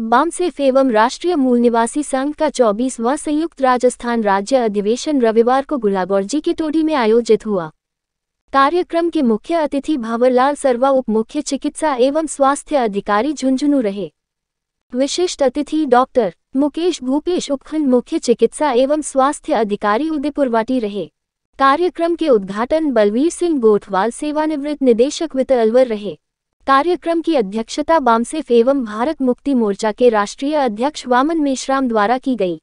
बामसेफ एवं राष्ट्रीय मूल निवासी संघ का 24वां संयुक्त राजस्थान राज्य अधिवेशन रविवार को गुलाबौरजी की टोडी में आयोजित हुआ। कार्यक्रम के मुख्य अतिथि भंवरलाल सर्वा उप मुख्य चिकित्सा एवं स्वास्थ्य अधिकारी झुंझुनू रहे। विशिष्ट अतिथि डॉक्टर मुकेश भूपेश उपखंड मुख्य चिकित्सा एवं स्वास्थ्य अधिकारी उदयपुरवाटी रहे। कार्यक्रम के उद्घाटन बलवीर सिंह गोठवाल सेवानिवृत्त निदेशक वित्त अलवर रहे। कार्यक्रम की अध्यक्षता बामसेफ एवं भारत मुक्ति मोर्चा के राष्ट्रीय अध्यक्ष वामन मेश्राम द्वारा की गई।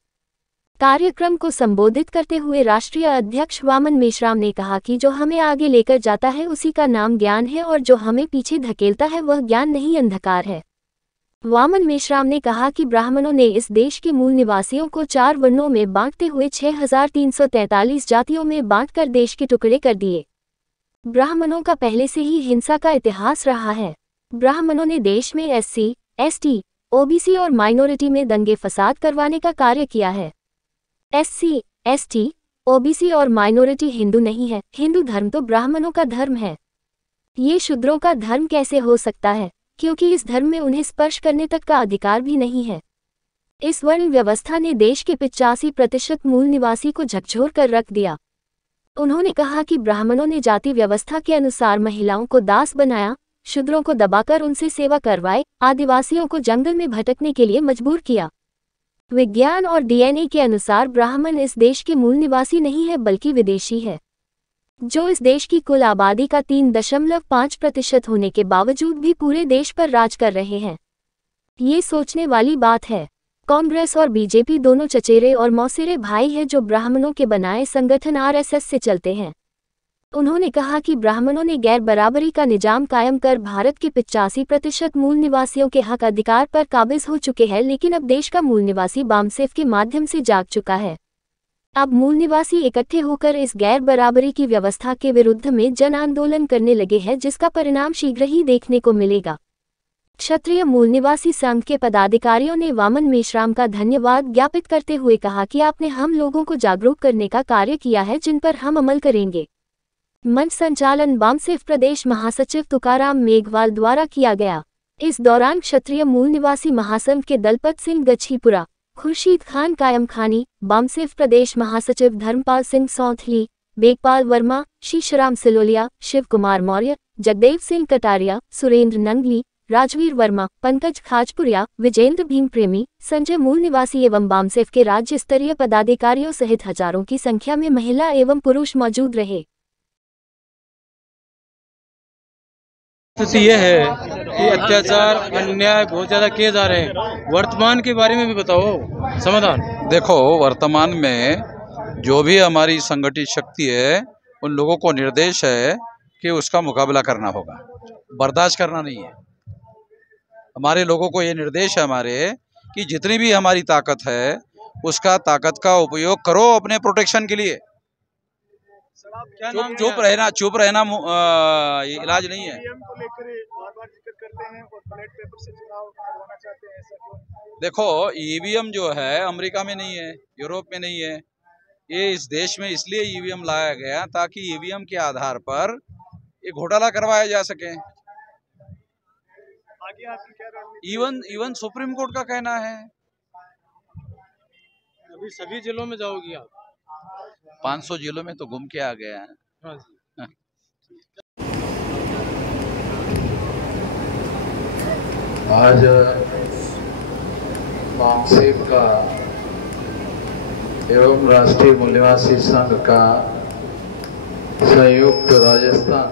कार्यक्रम को संबोधित करते हुए राष्ट्रीय अध्यक्ष वामन मेश्राम ने कहा कि जो हमें आगे लेकर जाता है उसी का नाम ज्ञान है और जो हमें पीछे धकेलता है वह ज्ञान नहीं अंधकार है। वामन मेश्राम ने कहा कि ब्राह्मणों ने इस देश के मूल निवासियों को 4 वर्णों में बांटते हुए 6343 जातियों में बांटकर देश के टुकड़े कर दिए। ब्राह्मणों का पहले से ही हिंसा का इतिहास रहा है। ब्राह्मणों ने देश में SC, ST, OBC और माइनॉरिटी में दंगे फसाद करवाने का कार्य किया है। SC, ST, OBC और माइनॉरिटी हिंदू नहीं है। हिंदू धर्म तो ब्राह्मणों का धर्म है। ये शूद्रों का धर्म कैसे हो सकता है, क्योंकि इस धर्म में उन्हें स्पर्श करने तक का अधिकार भी नहीं है। इस वर्ण व्यवस्था ने देश के 85% मूल निवासी को झकझोर कर रख दिया। उन्होंने कहा कि ब्राह्मणों ने जाति व्यवस्था के अनुसार महिलाओं को दास बनाया, शूद्रों को दबाकर उनसे सेवा करवाए, आदिवासियों को जंगल में भटकने के लिए मजबूर किया। विज्ञान और DNA के अनुसार ब्राह्मण इस देश के मूल निवासी नहीं है बल्कि विदेशी है, जो इस देश की कुल आबादी का 3.5% होने के बावजूद भी पूरे देश पर राज कर रहे हैं। ये सोचने वाली बात है। कांग्रेस और बीजेपी दोनों चचेरे और मौसेरे भाई हैं जो ब्राह्मणों के बनाए संगठन RSS से चलते हैं। उन्होंने कहा कि ब्राह्मणों ने गैर बराबरी का निजाम कायम कर भारत के 85% मूल निवासियों के हक अधिकार पर काबिज हो चुके हैं, लेकिन अब देश का मूल निवासी बामसेफ के माध्यम से जाग चुका है। अब मूल निवासी इकट्ठे होकर इस गैर बराबरी की व्यवस्था के विरुद्ध में जन आंदोलन करने लगे हैं, जिसका परिणाम शीघ्र ही देखने को मिलेगा। क्षत्रिय मूल निवासी संघ के पदाधिकारियों ने वामन मेश्राम का धन्यवाद ज्ञापित करते हुए कहा कि आपने हम लोगों को जागरूक करने का कार्य किया है, जिन पर हम अमल करेंगे। मंच संचालन बामसेफ प्रदेश महासचिव तुकाराम मेघवाल द्वारा किया गया। इस दौरान क्षत्रिय मूल निवासी महासंघ के दलपत सिंह गच्छीपुरा, खुर्शीद खान कायम खानी, बामसेफ प्रदेश महासचिव धर्मपाल सिंह सौंथली, बेगपाल वर्मा, शीशराम सिलोलिया, शिव कुमार मौर्य, जगदेव सिंह कटारिया, सुरेंद्र नंगली, राजवीर वर्मा, पंकज खाजपुरिया, विजेंद्र भीम प्रेमी, संजय मूल निवासी एवं बामसेफ के राज्य स्तरीय पदाधिकारियों सहित हजारों की संख्या में महिला एवं पुरुष मौजूद रहे। स्थिति यह है कि अत्याचार अन्याय बहुत ज्यादा किए जा रहे हैं। वर्तमान के बारे में भी बताओ समाधान। देखो, वर्तमान में जो भी हमारी संगठित शक्ति है उन लोगों को निर्देश है कि उसका मुकाबला करना होगा, बर्दाश्त करना नहीं है। हमारे लोगों को ये निर्देश है हमारे कि जितनी भी हमारी ताकत है उसका ताकत का उपयोग करो अपने प्रोटेक्शन के लिए। चुप रहना इलाज नहीं है। देखो, EVM जो है अमेरिका में नहीं है, यूरोप में नहीं है, ये इस देश में इसलिए EVM लाया गया ताकि EVM के आधार पर ये घोटाला करवाया जा सके। इवन सुप्रीम कोर्ट का कहना है। अभी सभी जिलों में जाओगी आप? 500 जिलों में तो घूम के आ गया है। हाँ जी। आज बामसेफ का एवं राष्ट्रीय मूल निवासी संघ का संयुक्त राजस्थान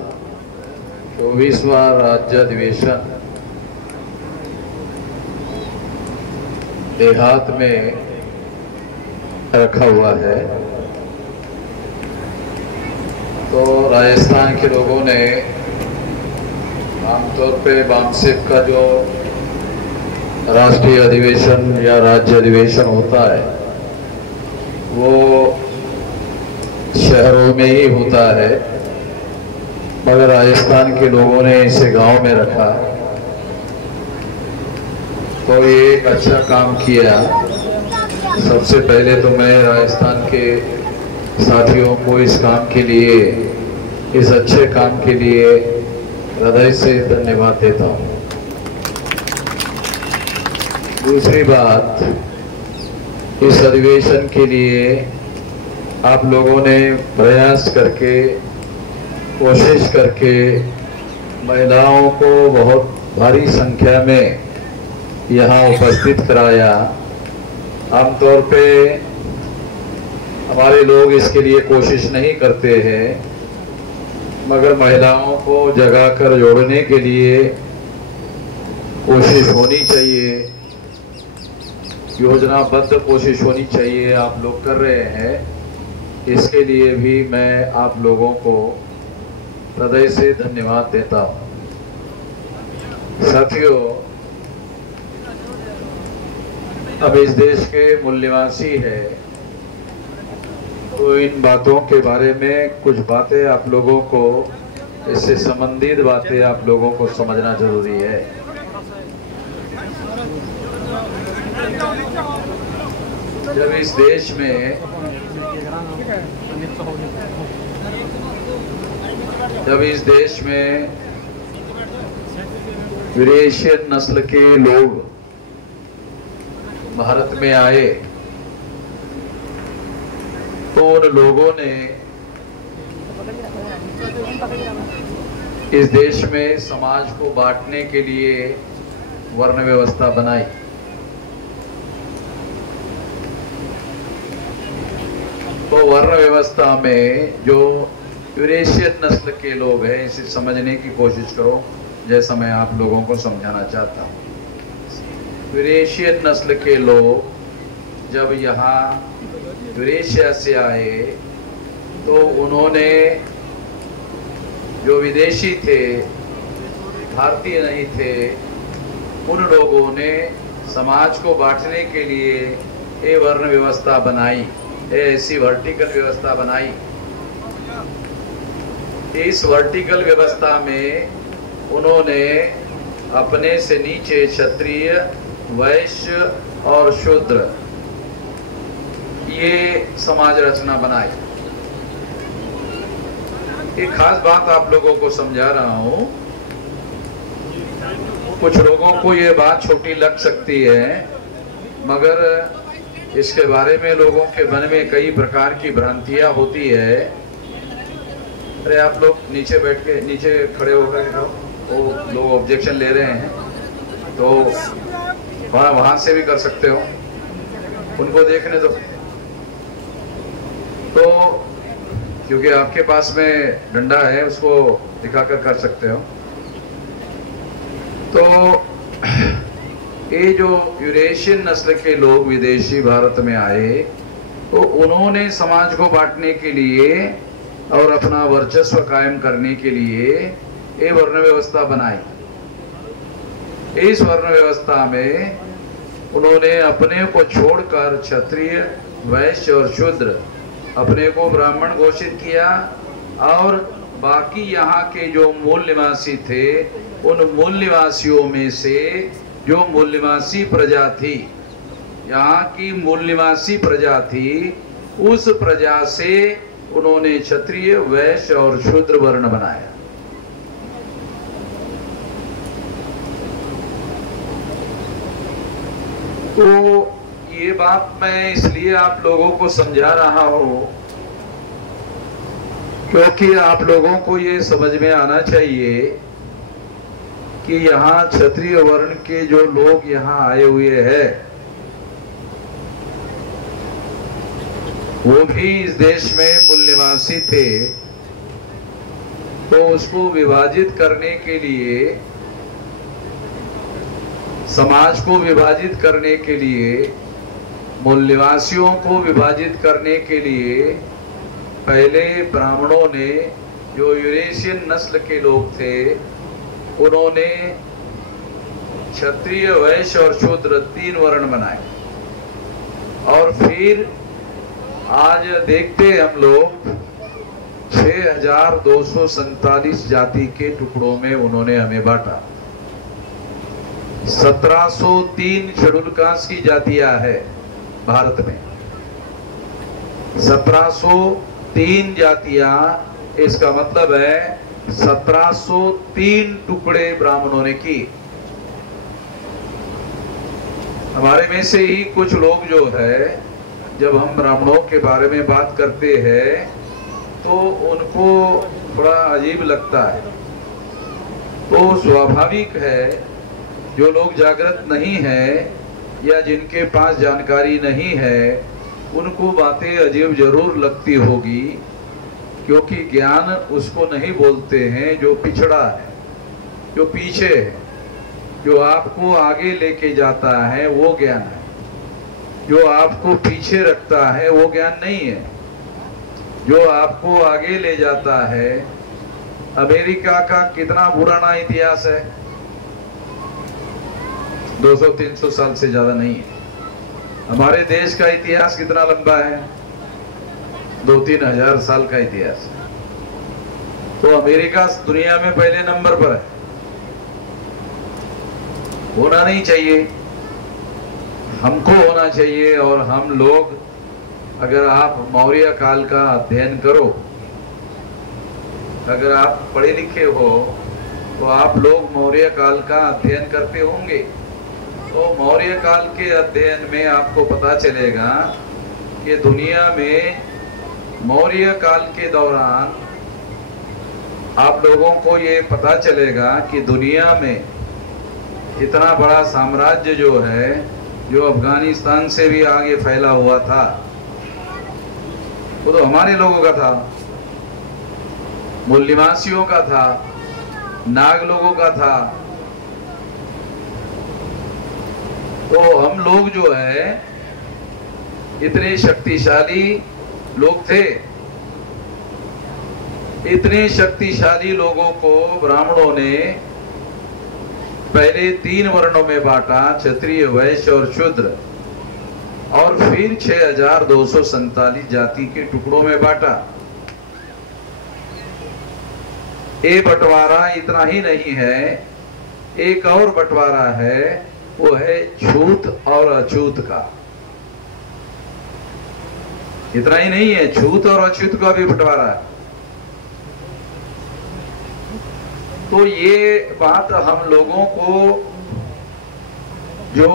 24वां राज्य अधिवेशन देहात में रखा हुआ है। तो राजस्थान के लोगों ने आमतौर पे बामसेफ का जो राष्ट्रीय अधिवेशन या राज्य अधिवेशन होता है वो शहरों में ही होता है, मगर राजस्थान के लोगों ने इसे गांव में रखा। तो ये एक अच्छा काम किया। सबसे पहले तो मैं राजस्थान के साथियों को इस काम के लिए, इस अच्छे काम के लिए हृदय से धन्यवाद देता हूँ। दूसरी बात, इस अधिवेशन के लिए आप लोगों ने प्रयास करके, कोशिश करके महिलाओं को बहुत भारी संख्या में यहाँ उपस्थित कराया। आमतौर पे हमारे लोग इसके लिए कोशिश नहीं करते हैं, मगर महिलाओं को जगाकर जोड़ने के लिए कोशिश होनी चाहिए, योजनाबद्ध कोशिश होनी चाहिए। आप लोग कर रहे हैं, इसके लिए भी मैं आप लोगों को हृदय से धन्यवाद देता हूँ। साथियों, अब इस देश के मूल निवासी है, तो इन बातों के बारे में कुछ बातें आप लोगों को, इससे संबंधित बातें आप लोगों को समझना जरूरी है। जब इस देश में यूरेशियन नस्ल के लोग भारत में आए, तो उन लोगों ने इस देश में समाज को बांटने के लिए वर्ण व्यवस्था बनाई। तो वर्ण व्यवस्था में जो यूरेशियन नस्ल के लोग हैं, इसे समझने की कोशिश करो, जैसा मैं आप लोगों को समझाना चाहता हूँ। यूरेशियन नस्ल के लोग जब यहाँ यूरेशिया से आए, तो उन्होंने, जो विदेशी थे, भारतीय नहीं थे, उन लोगों ने समाज को बांटने के लिए ये वर्ण व्यवस्था बनाई, ऐसी वर्टिकल व्यवस्था बनाई। इस वर्टिकल व्यवस्था में उन्होंने अपने से नीचे क्षत्रिय, वैश्य और शूद्र, ये समाज रचना बनाई। एक खास बात आप लोगों को समझा रहा हूं। कुछ लोगों को ये बात छोटी लग सकती है, मगर इसके बारे में लोगों के मन में कई प्रकार की भ्रांतियां होती है। अरे आप लोग नीचे बैठ के, नीचे खड़े होकर, वो लोग ऑब्जेक्शन ले रहे हैं, तो वहां से भी कर सकते हो, उनको देखने दो। तो क्योंकि आपके पास में डंडा है, उसको दिखाकर कर सकते हो। तो ये जो यूरेशियन नस्ल के लोग विदेशी भारत में आए, तो उन्होंने समाज को बांटने के लिए और अपना वर्चस्व कायम करने के लिए ये वर्ण व्यवस्था बनाई। इस वर्ण व्यवस्था में उन्होंने अपने को छोड़कर क्षत्रिय, वैश्य और शूद्र, अपने को ब्राह्मण घोषित किया, और बाकी यहाँ के जो मूल निवासी थे, उन मूल निवासियों में से जो मूल निवासी प्रजा थी, यहाँ की मूल निवासी प्रजा थी, उस प्रजा से उन्होंने क्षत्रिय, वैश्य और शूद्र वर्ण बनाया। तो ये बात मैं इसलिए आप लोगों को समझा रहा हूं, क्योंकि आप लोगों को ये समझ में आना चाहिए कि यहाँ क्षत्रिय वर्ण के जो लोग यहाँ आए हुए हैं, वो भी इस देश में मूल निवासी थे। तो उसको विभाजित करने के लिए, समाज को विभाजित करने के लिए, मूल निवासियों को विभाजित करने के लिए पहले ब्राह्मणों ने, जो यूरेशियन नस्ल के लोग थे, उन्होंने क्षत्रिय, वैश्य और शूद्र 3 वर्ण बनाए। और फिर आज देखते हम लोग 6247 जाति के टुकड़ों में उन्होंने हमें बांटा। 1703 शेड्यूल कास्ट की जातियां है भारत में, 1703 जातियां। इसका मतलब है 1703 टुकड़े ब्राह्मणों ने किए। हमारे में से ही कुछ लोग जो है, जब हम ब्राह्मणों के बारे में बात करते हैं तो उनको बड़ा अजीब लगता है। तो स्वाभाविक है, जो लोग जागृत नहीं है या जिनके पास जानकारी नहीं है, उनको बातें अजीब जरूर लगती होगी, क्योंकि ज्ञान उसको नहीं बोलते हैं जो पिछड़ा है, जो पीछे है, जो आपको आगे लेके जाता है वो ज्ञान है। जो आपको पीछे रखता है वो ज्ञान नहीं है। जो आपको आगे ले जाता है, अमेरिका का कितना पुराना इतिहास है? 200-300 साल से ज्यादा नहीं है। हमारे देश का इतिहास कितना लंबा है? 2-3 हजार साल का इतिहास है। तो अमेरिका दुनिया में पहले नंबर पर है। होना नहीं चाहिए, हमको होना चाहिए। और हम लोग, अगर आप मौर्य काल का अध्ययन करो, अगर आप पढ़े लिखे हो तो आप लोग मौर्य काल का अध्ययन करते होंगे। तो मौर्य काल के अध्ययन में आपको पता चलेगा कि दुनिया में मौर्य काल के दौरान आप लोगों को ये पता चलेगा कि दुनिया में इतना बड़ा साम्राज्य जो है, जो अफगानिस्तान से भी आगे फैला हुआ था, वो तो हमारे लोगों का था, मूल्यवासियों का था, नाग लोगों का था। तो हम लोग जो है इतने शक्तिशाली लोग थे। इतने शक्तिशाली लोगों को ब्राह्मणों ने पहले 3 वर्णों में बांटा, क्षत्रिय, वैश्य और शूद्र, और फिर 6247 जाति के टुकड़ों में बांटा। ये बंटवारा इतना ही नहीं है, एक और बंटवारा है, वो है छूत और अछूत का। इतना ही नहीं है, छूत और अछूत का भी बंटवारा है। तो ये बात हम लोगों को, जो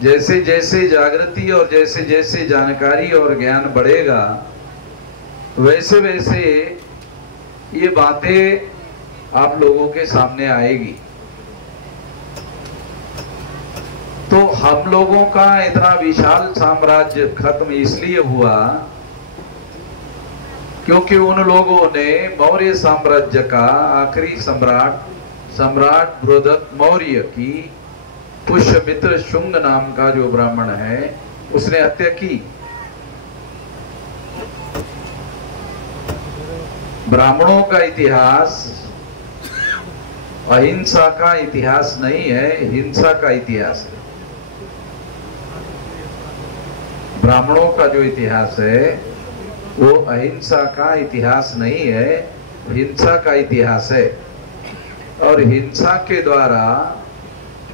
जैसे जैसे जागृति और जैसे जैसे जानकारी और ज्ञान बढ़ेगा, वैसे वैसे ये बातें आप लोगों के सामने आएगी। तो हम लोगों का इतना विशाल साम्राज्य खत्म इसलिए हुआ क्योंकि उन लोगों ने मौर्य साम्राज्य का आखिरी सम्राट बृहदत्त मौर्य की पुष्यमित्र शुंग नाम का जो ब्राह्मण है, उसने हत्या की। ब्राह्मणों का इतिहास अहिंसा का इतिहास नहीं है, हिंसा का इतिहास है। ब्राह्मणों का जो इतिहास है वो अहिंसा का इतिहास नहीं है, हिंसा का इतिहास है। और हिंसा के द्वारा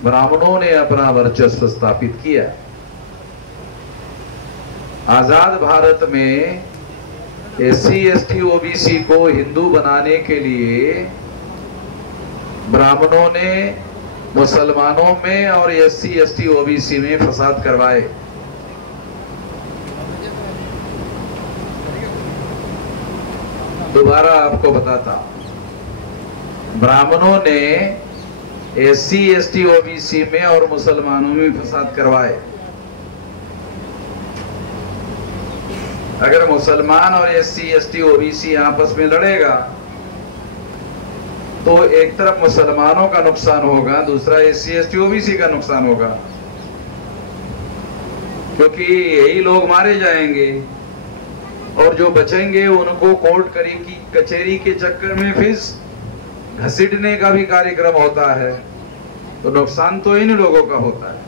ब्राह्मणों ने अपना वर्चस्व स्थापित किया। आजाद भारत में SC ST OBC को हिंदू बनाने के लिए ब्राह्मणों ने मुसलमानों में और SC ST OBC में फसाद करवाए। दोबारा आपको बताता, ब्राह्मणों ने SC ST OBC में और मुसलमानों में फसाद करवाए। अगर मुसलमान और SC ST OBC आपस में लड़ेगा तो एक तरफ मुसलमानों का नुकसान होगा, दूसरा SC ST OBC का नुकसान होगा, क्योंकि यही लोग मारे जाएंगे और जो बचेंगे उनको कोर्ट कचहरी के चक्कर में फिर घसीटने का भी कार्यक्रम होता है। तो नुकसान तो इन लोगों का होता है।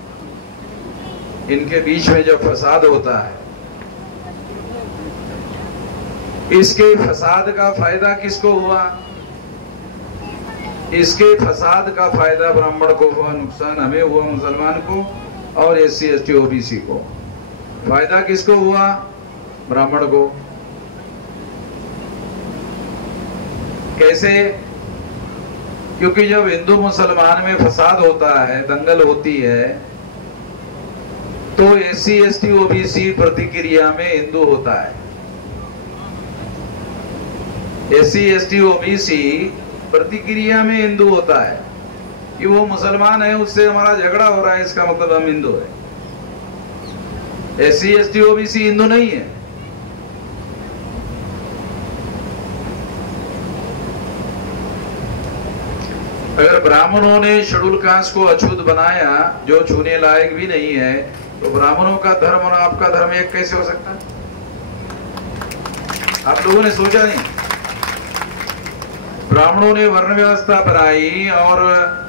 इनके बीच में जो फसाद होता है, इसके फसाद का फायदा किसको हुआ? इसके फसाद का फायदा ब्राह्मण को हुआ, नुकसान हमें हुआ, मुसलमान को और SC ST OBC को। फायदा किसको हुआ? ब्राह्मण को। कैसे? क्योंकि जब हिंदू मुसलमान में फसाद होता है, दंगल होती है, तो SC ST OBC प्रतिक्रिया में हिंदू होता है। SC ST OBC प्रतिक्रिया में हिंदू होता है कि वो मुसलमान है, उससे हमारा झगड़ा हो रहा है, इसका मतलब हम हिंदू है। SC ST OBC हिंदू नहीं है। अगर ब्राह्मणों ने शेड्यूल कास्ट को अछूत बनाया, जो छूने लायक भी नहीं है, तो ब्राह्मणों का धर्म और आपका धर्म एक कैसे हो सकता है? आप लोगों ने सोचा नहीं? ब्राह्मणों ने वर्ण व्यवस्था बनाई और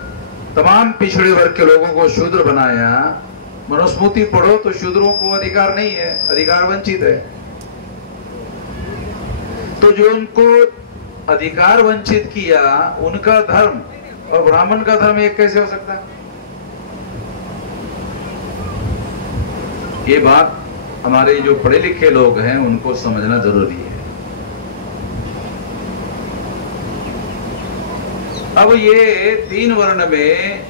तमाम पिछड़े वर्ग के लोगों को शूद्र बनाया। मनुस्मृति पढ़ो तो शूद्रों को अधिकार नहीं है, अधिकार वंचित है। तो जो उनको अधिकार वंचित किया, उनका धर्म और ब्राह्मण का धर्म एक कैसे हो सकता है? ये बात हमारे जो पढ़े लिखे लोग हैं उनको समझना जरूरी है। अब ये 3 वर्ण में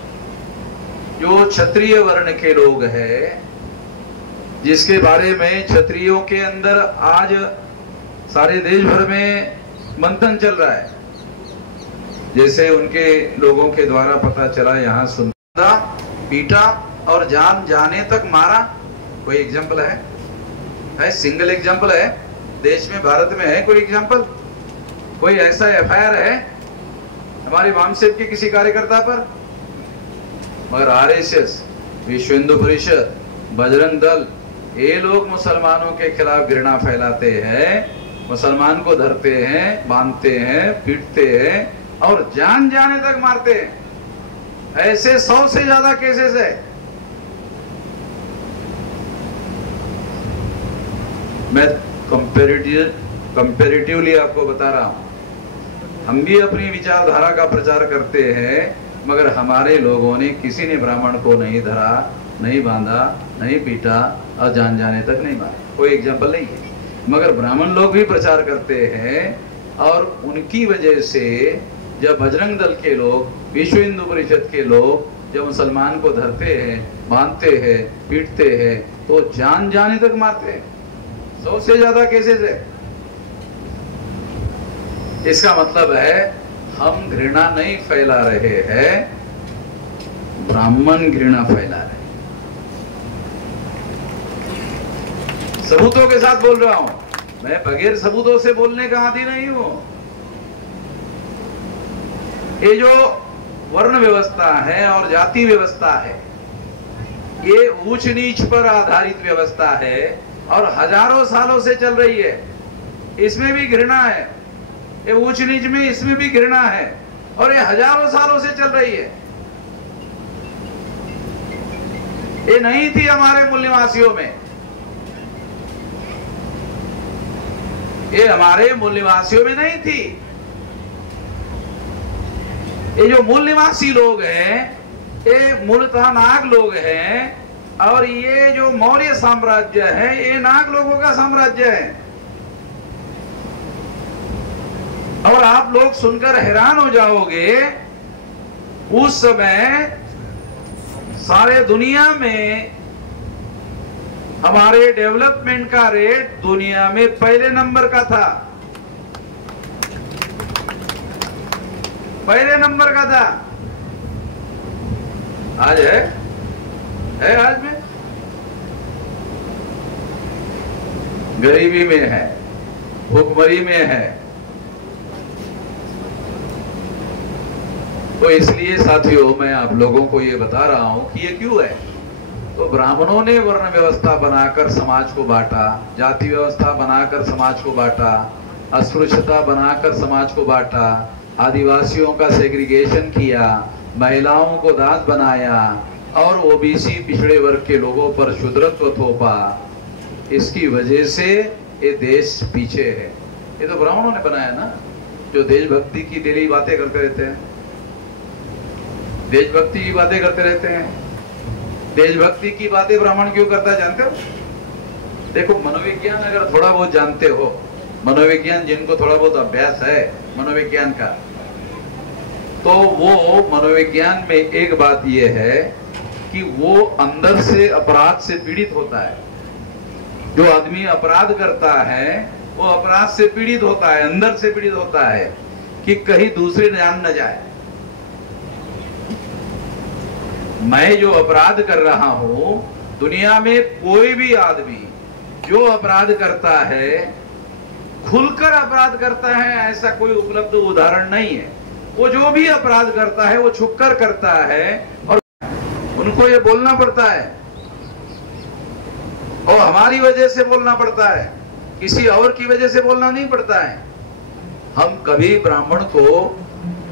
जो क्षत्रिय वर्ण के लोग हैं, जिसके बारे में क्षत्रियों के अंदर आज सारे देश भर में मंथन चल रहा है, जैसे उनके लोगों के द्वारा पता चला, यहाँ सुनता, पीटा और जान जाने तक मारा। कोई एग्जाम्पल है? सिंगल एग्जाम्पल है देश में, भारत में है कोई एग्जाम्पल? कोई ऐसा FIR है हमारे वामसेव के किसी कार्यकर्ता पर? मगर RSS, विश्व हिंदू परिषद, बजरंग दल, ये लोग मुसलमानों के खिलाफ घृणा फैलाते हैं, मुसलमान को धरते हैं, बांधते हैं, पीटते हैं और जान जाने तक मारते हैं। ऐसे 100 से ज्यादा केसेस है। मैं कंपैरेटिवली आपको बता रहा हूं, हम भी अपनी विचारधारा का प्रचार करते हैं, मगर हमारे लोगों ने किसी ने ब्राह्मण को नहीं धरा, नहीं बांधा, नहीं पीटा और जान जाने तक नहीं मारा। कोई एग्जाम्पल नहीं है। मगर ब्राह्मण लोग भी प्रचार करते हैं और उनकी वजह से जब बजरंग दल के लोग, विश्व हिंदू परिषद के लोग जब मुसलमान को धरते हैं, बांधते हैं, पीटते हैं, तो जान जाने तक मारते हैं। 100 से ज्यादा केसेस है। इसका मतलब है हम घृणा नहीं फैला रहे हैं, ब्राह्मण घृणा फैला रहे हैं। सबूतों के साथ बोल रहा हूं, मैं बगैर सबूतों से बोलने का आदी नहीं हूं। ये जो वर्ण व्यवस्था है और जाति व्यवस्था है, ये ऊंच नीच पर आधारित व्यवस्था है और हजारों सालों से चल रही है। इसमें भी घृणा है, ये ऊंच नीच में इसमें भी घृणा है और ये हजारों सालों से चल रही है। ये नहीं थी हमारे मूल निवासियों में, ये हमारे मूल निवासियों में नहीं थी। ये जो मूल निवासी लोग हैं, ये मूलतः नाग लोग हैं और ये जो मौर्य साम्राज्य है, ये नाग लोगों का साम्राज्य है। और आप लोग सुनकर हैरान हो जाओगे, उस समय सारे दुनिया में हमारे डेवलपमेंट का रेट दुनिया में पहले नंबर का था, पहले नंबर का था। आज है आज में गरीबी में है, भूखमरी में है। तो इसलिए साथियों, मैं आप लोगों को ये बता रहा हूं कि ये क्यों है। तो ब्राह्मणों ने वर्ण व्यवस्था बनाकर समाज को बांटा, जाति व्यवस्था बनाकर समाज को बांटा, अस्पृश्यता बनाकर समाज को बांटा, आदिवासियों का सेग्रीगेशन किया, महिलाओं को दास बनाया और ओबीसी पिछड़े वर्ग के लोगों पर शूद्रत्व थोपा। इसकी वजह से ये देश पीछे है। ये तो ब्राह्मणों ने बनाया ना, जो देशभक्ति की दिली बातें करते रहते हैं, देशभक्ति की बातें करते रहते हैं। देशभक्ति की बातें ब्राह्मण क्यों करता है जानते हो? देखो, मनोविज्ञान अगर थोड़ा बहुत जानते हो, मनोविज्ञान जिनको थोड़ा बहुत अभ्यास है मनोविज्ञान का। तो वो मनोविज्ञान में एक बात यह है कि वो अंदर से अपराध से पीड़ित होता है। जो आदमी अपराध करता है वो अपराध से पीड़ित होता है, अंदर से पीड़ित होता है कि कहीं दूसरे जान न जाए। मैं जो अपराध कर रहा हूं, दुनिया में कोई भी आदमी जो अपराध करता है, खुलकर अपराध करता है, ऐसा कोई उपलब्ध उदाहरण नहीं है। वो जो भी अपराध करता है वो छुपकर करता है और उनको ये बोलना पड़ता है और हमारी वजह से बोलना पड़ता है, किसी और की वजह से बोलना नहीं पड़ता है। हम कभी ब्राह्मण को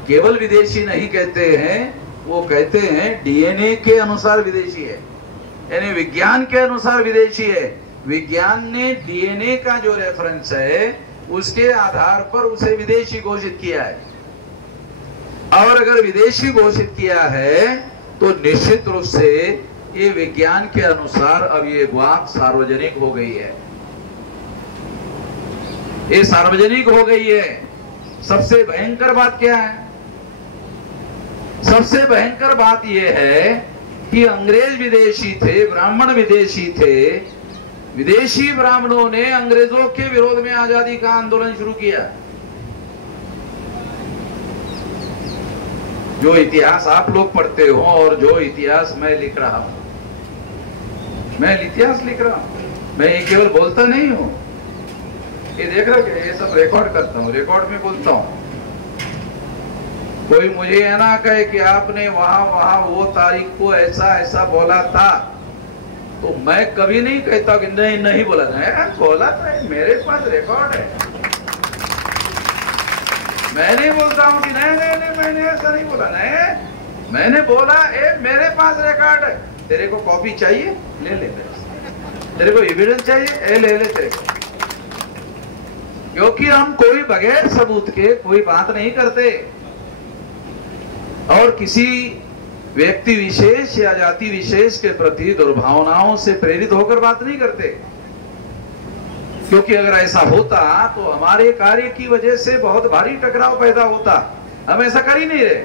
केवल विदेशी नहीं कहते हैं, वो कहते हैं डीएनए के अनुसार विदेशी है, यानी विज्ञान के अनुसार विदेशी है। विज्ञान ने डीएनए का जो रेफरेंस है उसके आधार पर उसे विदेशी घोषित किया है। और अगर विदेशी घोषित किया है तो निश्चित रूप से ये विज्ञान के अनुसार अब ये बात सार्वजनिक हो गई है, ये सार्वजनिक हो गई है। सबसे भयंकर बात क्या है? सबसे भयंकर बात यह है कि अंग्रेज विदेशी थे, ब्राह्मण विदेशी थे। विदेशी ब्राह्मणों ने अंग्रेजों के विरोध में आजादी का आंदोलन शुरू किया। जो इतिहास आप लोग पढ़ते हो और जो इतिहास मैं लिख रहा हूं, मैं इतिहास लिख रहा हूं, मैं ये केवल बोलता नहीं हूं। ये देख रहे हो, ये सब रिकॉर्ड करता हूं, रिकॉर्ड में बोलता हूं। कोई मुझे ये ना कहे कि आपने वहां वहां वो तारीख को ऐसा ऐसा बोला था, तो मैं कभी नहीं कहता कि नहीं नहीं बोला था। बोला था, मेरे पास रिकॉर्ड है। मैं नहीं बोलता हूँ कि नहीं नहीं नहीं मैंने ऐसा नहीं बोला, नहीं मैंने बोला, मेरे पास रिकॉर्ड है। तेरे को कॉपी चाहिए ले ले, तेरे को एविडेंस चाहिए ले ले तेरे को। क्योंकि हम कोई बगैर सबूत के कोई बात नहीं करते और किसी व्यक्ति विशेष या जाति विशेष के प्रति दुर्भावनाओं से प्रेरित होकर बात नहीं करते। क्योंकि अगर ऐसा होता तो हमारे कार्य की वजह से बहुत भारी टकराव पैदा होता। हम ऐसा कर ही नहीं रहे।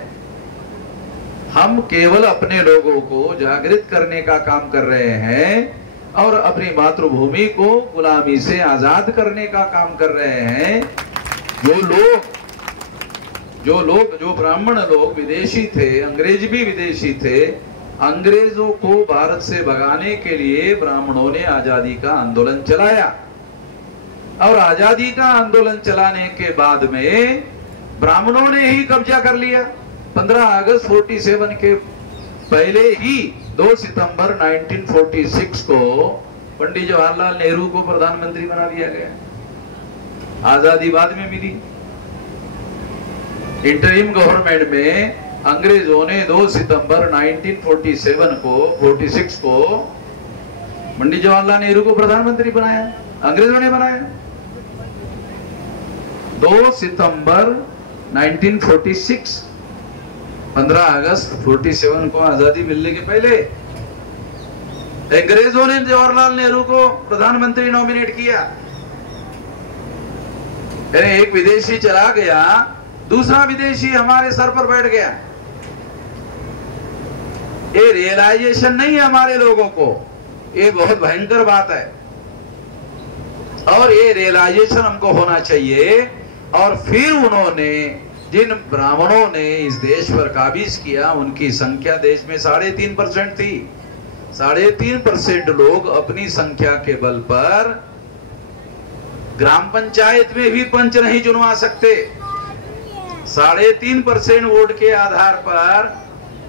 हम केवल अपने लोगों को जागृत करने का काम कर रहे हैं और अपनी मातृभूमि को गुलामी से आजाद करने का काम कर रहे हैं। जो ब्राह्मण लोग विदेशी थे, अंग्रेज भी विदेशी थे, अंग्रेजों को भारत से भगाने के लिए ब्राह्मणों ने आजादी का आंदोलन चलाया। और आजादी का आंदोलन चलाने के बाद में ब्राह्मणों ने ही कब्जा कर लिया। 15 अगस्त 47 के पहले ही 2 सितंबर 1946 को पंडित जवाहरलाल नेहरू को प्रधानमंत्री बना दिया गया। आजादी बाद में मिली। इंटरिम गवर्नमेंट में अंग्रेजों ने 2 सितंबर 1946 को पंडित जवाहरलाल नेहरू को प्रधानमंत्री बनाया, अंग्रेजों ने बनाया। 2 सितंबर 1946, 15 अगस्त 47 को आजादी मिलने के पहले अंग्रेजों ने जवाहरलाल नेहरू को प्रधानमंत्री नॉमिनेट किया। एक विदेशी चला गया, दूसरा विदेशी हमारे सर पर बैठ गया। ये रियलाइजेशन नहीं है हमारे लोगों को, ये बहुत भयंकर बात है और ये रियलाइजेशन हमको होना चाहिए। और फिर उन्होंने, जिन ब्राह्मणों ने इस देश पर काबिज किया, उनकी संख्या देश में 3.5% थी। 3.5% लोग अपनी संख्या के बल पर ग्राम पंचायत में भी पंच नहीं चुनवा सकते। 3.5% वोट के आधार पर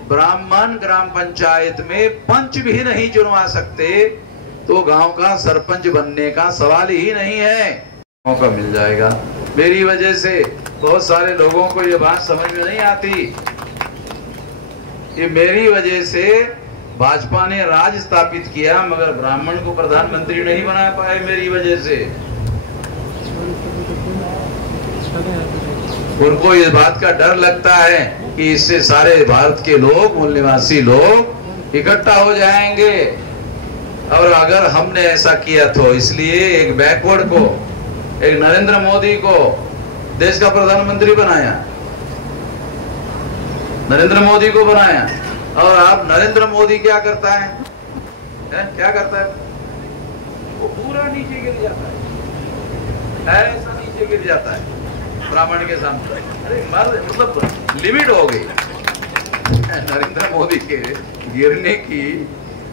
ब्राह्मण ग्राम पंचायत में पंच भी नहीं चुनवा सकते, तो गांव का सरपंच बनने का सवाल ही नहीं है। मौका मिल जाएगा। मेरी वजह से बहुत सारे लोगों को ये बात समझ में नहीं आती। ये मेरी वजह से भाजपा ने राज स्थापित किया, मगर ब्राह्मण को प्रधानमंत्री नहीं बना पाए मेरी वजह से। उनको इस बात का डर लगता है कि इससे सारे भारत के लोग, मूल निवासी लोग इकट्ठा हो जाएंगे। और अगर हमने ऐसा किया तो इसलिए एक बैकवर्ड को, एक नरेंद्र मोदी को देश का प्रधानमंत्री बनाया, नरेंद्र मोदी को बनाया। और आप नरेंद्र मोदी क्या करता है? क्या करता है? वो पूरा नीचे गिर जाता है, ऐसा नीचे गिर जाता है ब्राह्मण के सामने। अरे मतलब लिमिट हो गई नरेंद्र मोदी के गिरने की।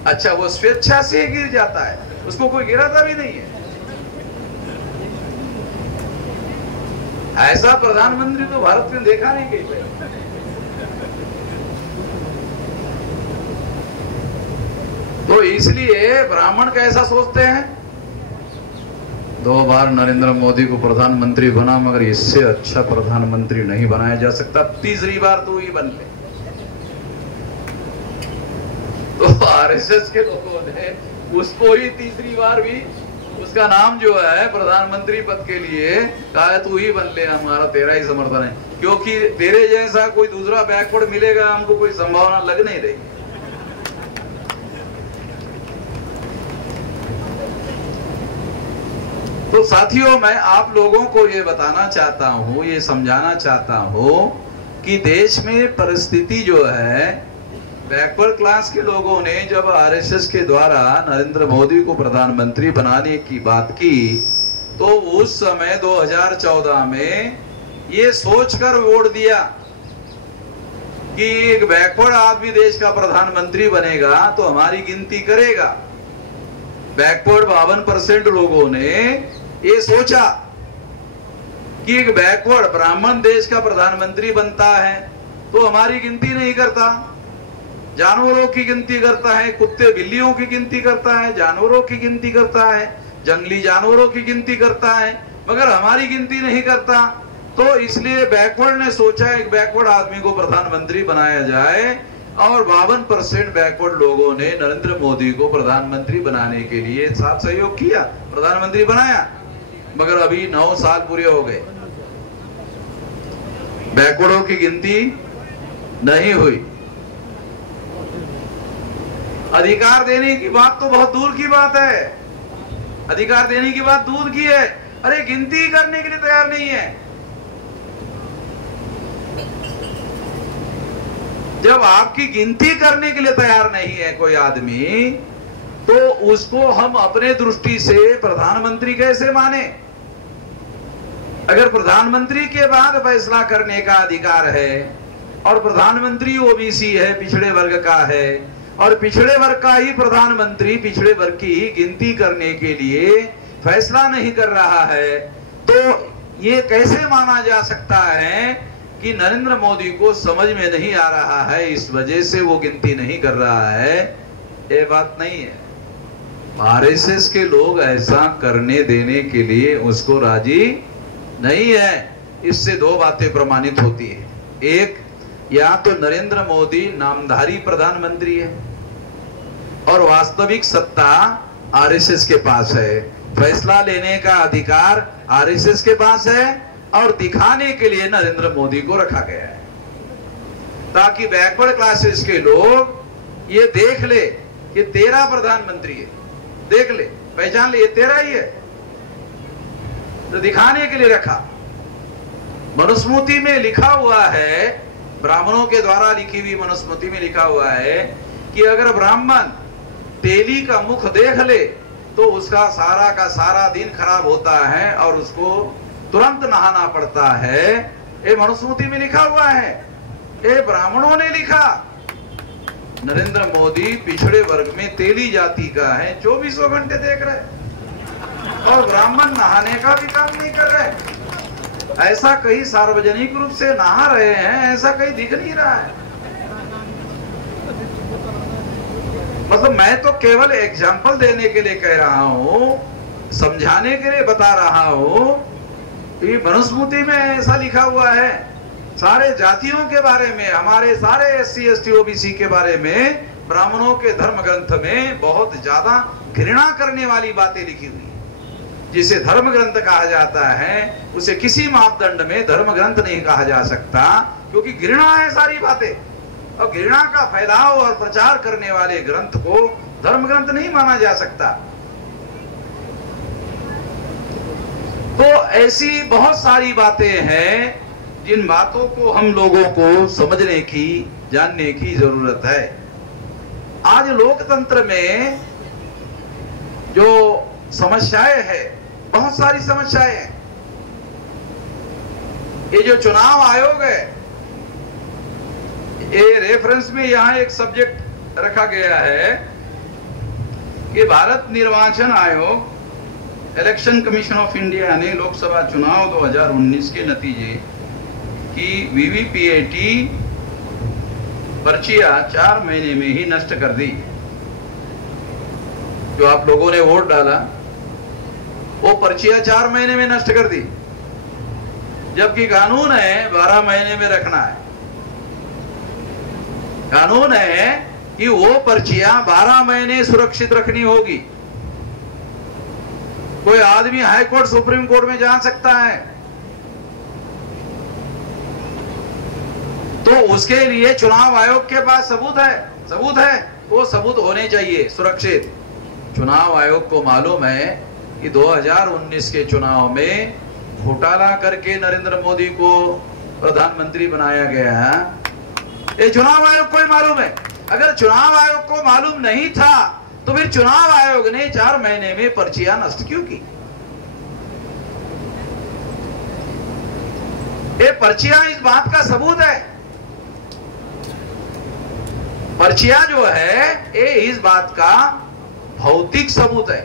अच्छा, वो स्वेच्छा से गिर जाता है, उसको कोई गिराता भी नहीं है। ऐसा प्रधानमंत्री तो भारत में देखा नहीं कहीं पे। तो इसलिए ब्राह्मण कैसा सोचते हैं? 2 बार नरेंद्र मोदी को प्रधानमंत्री बना, मगर इससे अच्छा प्रधानमंत्री नहीं बनाया जा सकता, तीसरी बार तू ही बन ले। तो आरएसएस के लोगों ने उसको ही तीसरी बार भी, उसका नाम जो है प्रधानमंत्री पद के लिए कहा है, तू ही बन ले, हमारा तेरा ही समर्थन है, क्योंकि तेरे जैसा कोई दूसरा बैकवर्ड मिलेगा हमको कोई संभावना लग नहीं रही। तो साथियों, मैं आप लोगों को ये बताना चाहता हूं, ये समझाना चाहता हूं कि देश में परिस्थिति जो है, बैकवर्ड क्लास के लोगों ने जब आरएसएस के द्वारा नरेंद्र मोदी को प्रधानमंत्री बनाने की बात की, तो उस समय 2014 में ये सोचकर वोट दिया कि एक बैकवर्ड आदमी देश का प्रधानमंत्री बनेगा तो हमारी गिनती करेगा। बैकवर्ड 52% लोगों ने ये सोचा कि एक बैकवर्ड ब्राह्मण देश का प्रधानमंत्री बनता है तो हमारी गिनती नहीं करता, जानवरों की गिनती करता है, कुत्ते बिल्लियों की गिनती करता है, जानवरों की गिनती करता है, जंगली जानवरों की गिनती करता है, मगर हमारी गिनती नहीं करता। तो इसलिए बैकवर्ड ने सोचा एक बैकवर्ड आदमी को प्रधानमंत्री बनाया जाए, और 52% बैकवर्ड लोगों ने नरेंद्र मोदी को प्रधानमंत्री बनाने के लिए साथ सहयोग किया, प्रधानमंत्री बनाया। मगर अभी 9 साल पूरे हो गए, बैकवर्डों की गिनती नहीं हुई। अधिकार देने की बात तो बहुत दूर की बात है, अधिकार देने की बात दूर की है, अरे गिनती करने के लिए तैयार नहीं है। जब आपकी गिनती करने के लिए तैयार नहीं है कोई आदमी, तो उसको हम अपने दृष्टि से प्रधानमंत्री कैसे माने? अगर प्रधानमंत्री के बाद फैसला करने का अधिकार है, और प्रधानमंत्री ओबीसी है, पिछड़े वर्ग का है, और पिछड़े वर्ग का ही प्रधानमंत्री पिछड़े वर्ग की ही गिनती करने के लिए फैसला नहीं कर रहा है, तो ये कैसे माना जा सकता है कि नरेंद्र मोदी को समझ में नहीं आ रहा है, इस वजह से वो गिनती नहीं कर रहा है? ये बात नहीं है। आरएसएस के लोग ऐसा करने देने के लिए उसको राजी नहीं है। इससे 2 बातें प्रमाणित होती है। एक, या तो नरेंद्र मोदी नामधारी प्रधानमंत्री है और वास्तविक सत्ता आरएसएस के पास है, फैसला लेने का अधिकार आरएसएस के पास है, और दिखाने के लिए नरेंद्र मोदी को रखा गया है, ताकि बैकवर्ड क्लासेस के लोग ये देख ले कि तेरा प्रधानमंत्री है, देख ले, पहचान ले, ये तेरा ही है, तो दिखाने के लिए रखा। मनुस्मृति में लिखा हुआ है, ब्राह्मणों के द्वारा लिखी हुई मनुस्मृति में लिखा हुआ है कि अगर ब्राह्मण तेली का मुख देख ले तो उसका सारा का सारा दिन खराब होता है और उसको तुरंत नहाना पड़ता है। ये मनुस्मृति में लिखा हुआ है, ये ब्राह्मणों ने लिखा। नरेंद्र मोदी पिछड़े वर्ग में तेली जाति का है, 24 घंटे देख रहे, और ब्राह्मण नहाने का भी काम नहीं कर रहे। ऐसा कहीं सार्वजनिक रूप से नहा रहे हैं, ऐसा कहीं दिख नहीं रहा है। मतलब मैं तो केवल एग्जाम्पल देने के लिए कह रहा हूं, समझाने के लिए बता रहा हूं कि मनुस्मृति में ऐसा लिखा हुआ है। सारे जातियों के बारे में, हमारे सारे एससी एसटी ओबीसी के बारे में ब्राह्मणों के धर्म ग्रंथ में बहुत ज्यादा घृणा करने वाली बातें लिखी हुई है। जिसे धर्म ग्रंथ कहा जाता है उसे किसी मापदंड में धर्म ग्रंथ नहीं कहा जा सकता, क्योंकि घृणा है सारी बातें, और घृणा का फैलाव और प्रचार करने वाले ग्रंथ को धर्म ग्रंथ नहीं माना जा सकता। तो ऐसी बहुत सारी बातें हैं जिन बातों को हम लोगों को समझने की, जानने की जरूरत है। आज लोकतंत्र में जो समस्याएं हैं, बहुत सारी समस्याएं हैं। ये जो चुनाव आयोग है, ये रेफरेंस में यहां एक सब्जेक्ट रखा गया है कि भारत निर्वाचन आयोग, इलेक्शन कमीशन ऑफ इंडिया ने लोकसभा चुनाव 2019 के नतीजे की वीवीपीएटी पर्चियां 4 महीने में ही नष्ट कर दी। जो आप लोगों ने वोट डाला वो पर्चियां 4 महीने में नष्ट कर दी, जबकि कानून है 12 महीने में रखना है। कानून है कि वो पर्चियां 12 महीने सुरक्षित रखनी होगी। कोई आदमी हाई कोर्ट, सुप्रीम कोर्ट में जा सकता है, तो उसके लिए चुनाव आयोग के पास सबूत है, वो सबूत होने चाहिए सुरक्षित। चुनाव आयोग को मालूम है कि 2019 के चुनाव में घोटाला करके नरेंद्र मोदी को प्रधानमंत्री बनाया गया है। ये चुनाव आयोग को ही मालूम है। अगर चुनाव आयोग को मालूम नहीं था तो फिर चुनाव आयोग ने 4 महीने में पर्चियां नष्ट क्यों की? ये पर्चियां इस बात का सबूत है। पर्चियां जो है ये इस बात का भौतिक सबूत है।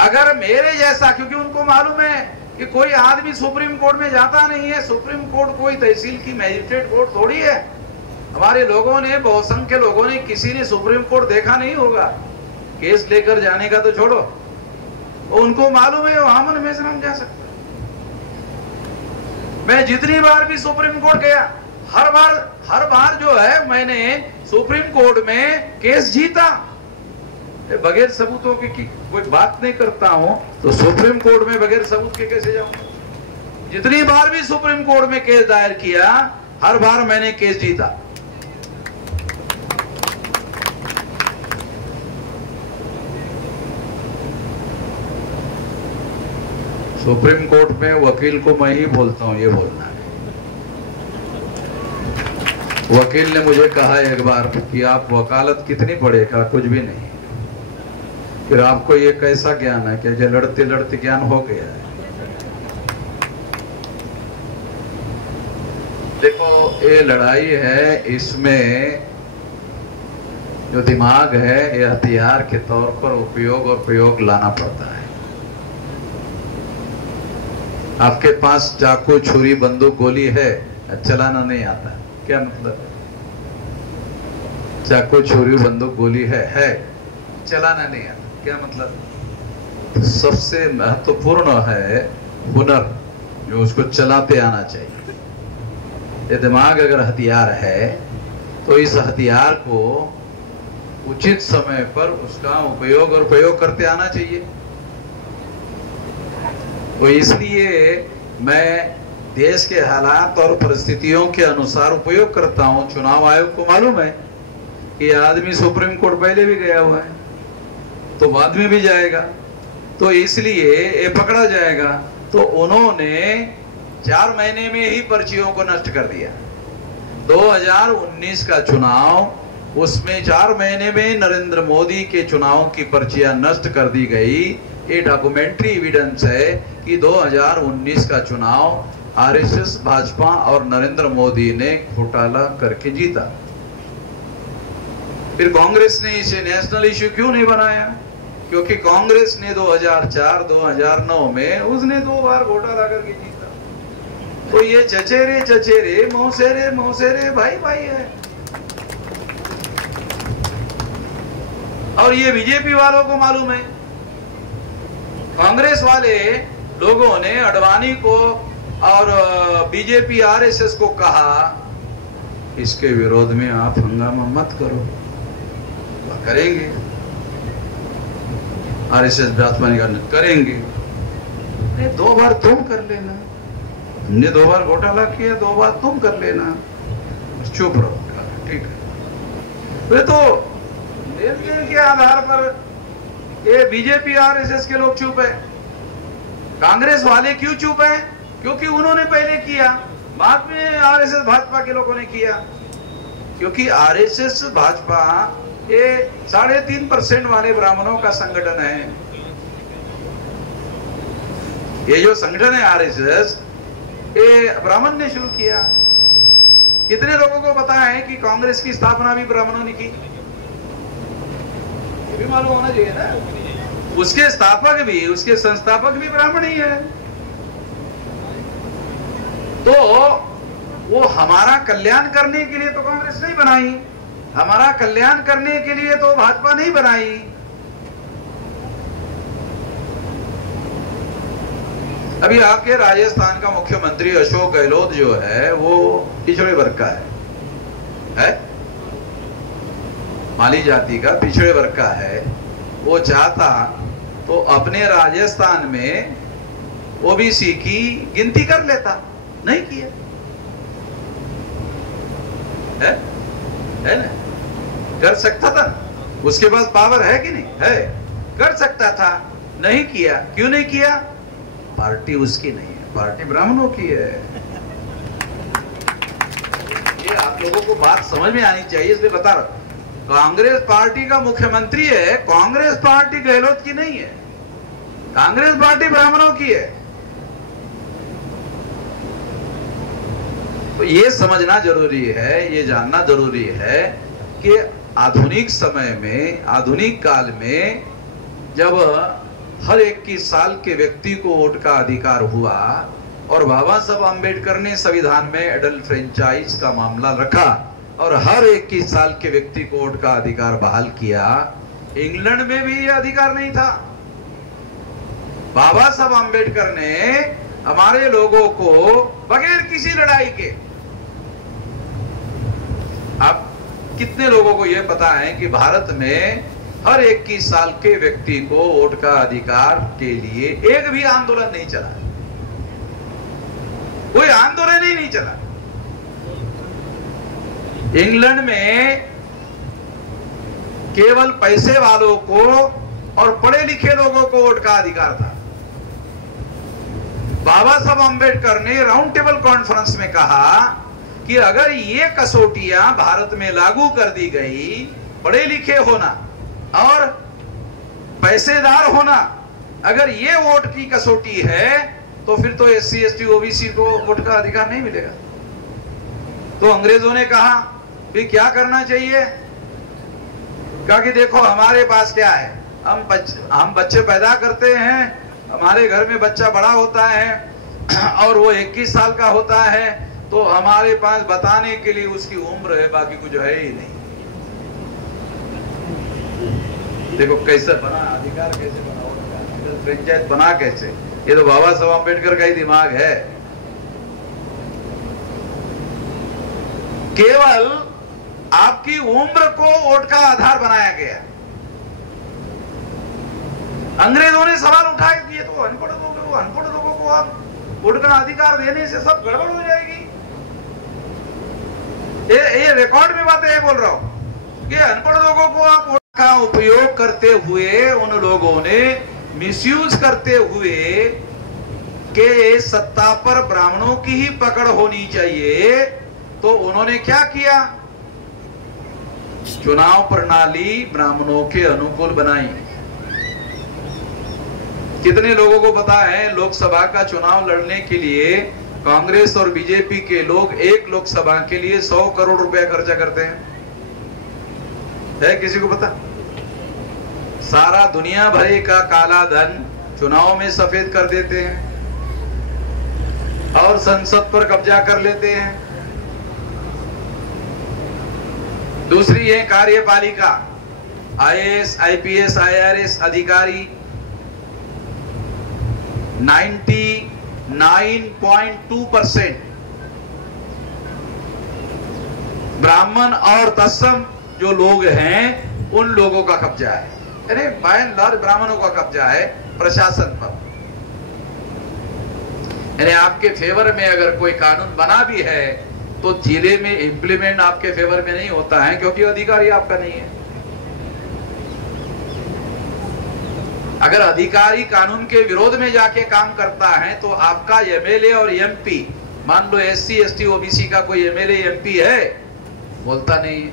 अगर मेरे जैसा, क्योंकि उनको मालूम है कि कोई आदमी सुप्रीम कोर्ट में जाता नहीं है, सुप्रीम कोर्ट कोई तहसील की मजिस्ट्रेट कोर्ट थोड़ी है। हमारे लोगों ने, बहुसंख्य लोगों ने, किसी ने सुप्रीम कोर्ट देखा नहीं होगा। केस लेकर जाने का तो छोड़ो, उनको मालूम है वहां मन में हम जा सकते। मैं जितनी बार भी सुप्रीम कोर्ट गया, हर बार जो है मैंने सुप्रीम कोर्ट में केस जीता। बगैर सबूतों की कोई बात नहीं करता हूं, तो सुप्रीम कोर्ट में बगैर सबूत के कैसे जाऊं? जितनी बार भी सुप्रीम कोर्ट में केस दायर किया, हर बार मैंने केस जीता। सुप्रीम कोर्ट में वकील को मैं ही बोलता हूं, ये बोलना है। वकील ने मुझे कहा एक बार कि आप वकालत कितनी पढ़ेगा? कुछ भी नहीं। फिर आपको ये कैसा ज्ञान है कि लड़ते लड़ते ज्ञान हो गया है? देखो, ये लड़ाई है, इसमें जो दिमाग है ये हथियार के तौर पर उपयोग और प्रयोग लाना पड़ता है। आपके पास चाकू, छुरी, बंदूक, गोली है, चलाना नहीं आता, क्या मतलब? चाकू, छुरी, बंदूक, गोली है, चलाना नहीं आता, क्या मतलब? तो सबसे महत्वपूर्ण है हुनर, जो उसको चलाते आना चाहिए। ये दिमाग अगर हथियार है तो इस हथियार को उचित समय पर उसका उपयोग और प्रयोग करते आना चाहिए। तो इसलिए मैं देश के हालात और परिस्थितियों के अनुसार उपयोग करता हूं। चुनाव आयोग को मालूम है कि आदमी सुप्रीम कोर्ट पहले भी गया हुआ है, तो बाद में भी जाएगा, तो इसलिए ये पकड़ा जाएगा। तो उन्होंने 4 महीने में ही पर्चियों को नष्ट कर दिया। 2019 का चुनाव, उसमें 4 महीने में नरेंद्र मोदी के चुनाव की पर्चियां नष्ट कर दी गई। ये डॉक्यूमेंट्री एविडेंस है कि 2019 का चुनाव आरएसएस, भाजपा और नरेंद्र मोदी ने घोटाला करके जीता। फिर कांग्रेस ने इसे नेशनल इश्यू क्यों नहीं बनाया? क्योंकि कांग्रेस ने 2004, 2009 में उसने 2 बार घोटाला करके जीता। तो ये चचेरे मौसेरे भाई है। और ये बीजेपी वालों को मालूम है। कांग्रेस वाले लोगों ने अडवाणी को और बीजेपी आरएसएस को कहा, इसके विरोध में आप हंगामा मत करो। वह करेंगे, आरएसएस भाजपा करेंगे। 2 बार तुम कर लेना, हमने 2 बार घोटाला किया, 2 बार तुम कर लेना, चुप रहो, ठीक है। वे तो लेन देन के आधार पर ये बीजेपी आरएसएस के लोग चुप है, कांग्रेस वाले क्यों चुप है? क्योंकि उन्होंने पहले किया, बाद में आरएसएस भाजपा के लोगों ने किया। क्योंकि आरएसएस भाजपा ये 3.5% वाले ब्राह्मणों का संगठन है। ये जो संगठन है आरएसएस, ये ब्राह्मण ने शुरू किया। कितने लोगों को पता है कि कांग्रेस की स्थापना भी ब्राह्मणों ने की? ये भी मालूम होना चाहिए ना। उसके स्थापक भी, उसके संस्थापक भी ब्राह्मण ही है। तो वो हमारा कल्याण करने के लिए तो कांग्रेस नहीं बनाई, हमारा कल्याण करने के लिए तो भाजपा नहीं बनाई। अभी आपके राजस्थान का मुख्यमंत्री अशोक गहलोत जो है वो पिछड़े वर्ग का है? माली जाति का पिछड़े वर्ग का है। वो चाहता तो अपने राजस्थान में ओबीसी की गिनती कर लेता, नहीं किया है ना? कर सकता था, उसके पास पावर है कि नहीं है? कर सकता था, नहीं किया। क्यों नहीं किया? पार्टी उसकी नहीं है, पार्टी ब्राह्मणों की है। ये आप लोगों को बात समझ में आनी चाहिए, इसलिए बता रहा हूं। कांग्रेस पार्टी का मुख्यमंत्री है, कांग्रेस पार्टी गहलोत की नहीं है, कांग्रेस पार्टी ब्राह्मणों की है। तो ये समझना जरूरी है, ये जानना जरूरी है कि आधुनिक समय में, आधुनिक काल में जब हर 21 साल के व्यक्ति को वोट का अधिकार हुआ और बाबा साहब आम्बेडकर ने संविधान में एडल्ट फ्रेंचाइज का मामला रखा और हर 21 साल के व्यक्ति को वोट का अधिकार बहाल किया, इंग्लैंड में भी यह अधिकार नहीं था। बाबा साहब आम्बेडकर ने हमारे लोगों को बगैर किसी लड़ाई के, अब कितने लोगों को यह पता है कि भारत में हर 21 साल के व्यक्ति को वोट का अधिकार के लिए एक भी आंदोलन नहीं चला, कोई आंदोलन ही नहीं चला। इंग्लैंड में केवल पैसे वालों को और पढ़े लिखे लोगों को वोट का अधिकार था। बाबा साहब आम्बेडकर ने राउंड टेबल कॉन्फ्रेंस में कहा कि अगर ये कसौटियां भारत में लागू कर दी गई, पढ़े लिखे होना और पैसेदार होना, अगर ये वोट की कसौटी है तो फिर तो एससी एसटी ओबीसी को वोट का अधिकार नहीं मिलेगा। तो अंग्रेजों ने कहा फिर क्या करना चाहिए? कहा कि देखो हमारे पास क्या है, हम बच्चे पैदा करते हैं, हमारे घर में बच्चा बड़ा होता है और वो 21 साल का होता है, तो हमारे पास बताने के लिए उसकी उम्र है, बाकी कुछ है ही नहीं। देखो कैसे बना अधिकार, कैसे बना फ्रेंचाइज बना कैसे? ये तो बाबा साहब आम्बेडकर का ही दिमाग है। केवल आपकी उम्र को वोट का आधार बनाया गया। अंग्रेजों ने सवाल उठाए कि ये तो अनपढ़ लोगों को आप वोट का अधिकार देने से सब गड़बड़ हो जाएगी। ये रिकॉर्ड में बातें बोल रहा हूं कि अनपढ़ लोगों को आप वोट का उपयोग करते हुए, उन लोगों ने मिसयूज करते हुए कि सत्ता पर ब्राह्मणों की ही पकड़ होनी चाहिए, तो उन्होंने क्या किया? चुनाव प्रणाली ब्राह्मणों के अनुकूल बनाई। कितने लोगों को पता है लोकसभा का चुनाव लड़ने के लिए कांग्रेस और बीजेपी के लोग एक लोकसभा के लिए 100 करोड़ रुपया खर्चा करते हैं? है किसी को पता? सारा दुनिया भर का काला धन चुनाव में सफेद कर देते हैं और संसद पर कब्जा कर लेते हैं। दूसरी है कार्यपालिका, आईएएस, आईपीएस, आईआरएस अधिकारी 99.2% ब्राह्मण और तत्सम जो लोग हैं उन लोगों का कब्जा है। यानी बाय एंड लार्ज ब्राह्मणों का कब्जा है प्रशासन पर। यानी आपके फेवर में अगर कोई कानून बना भी है तो जिले में इंप्लीमेंट आपके फेवर में नहीं होता है, क्योंकि अधिकारी आपका नहीं है। अगर अधिकारी कानून के विरोध में जाके काम करता है तो आपका एमएलए और एमपी, मान लो एससी एसटी ओबीसी का कोई एमएलए एमपी है, बोलता नहीं है।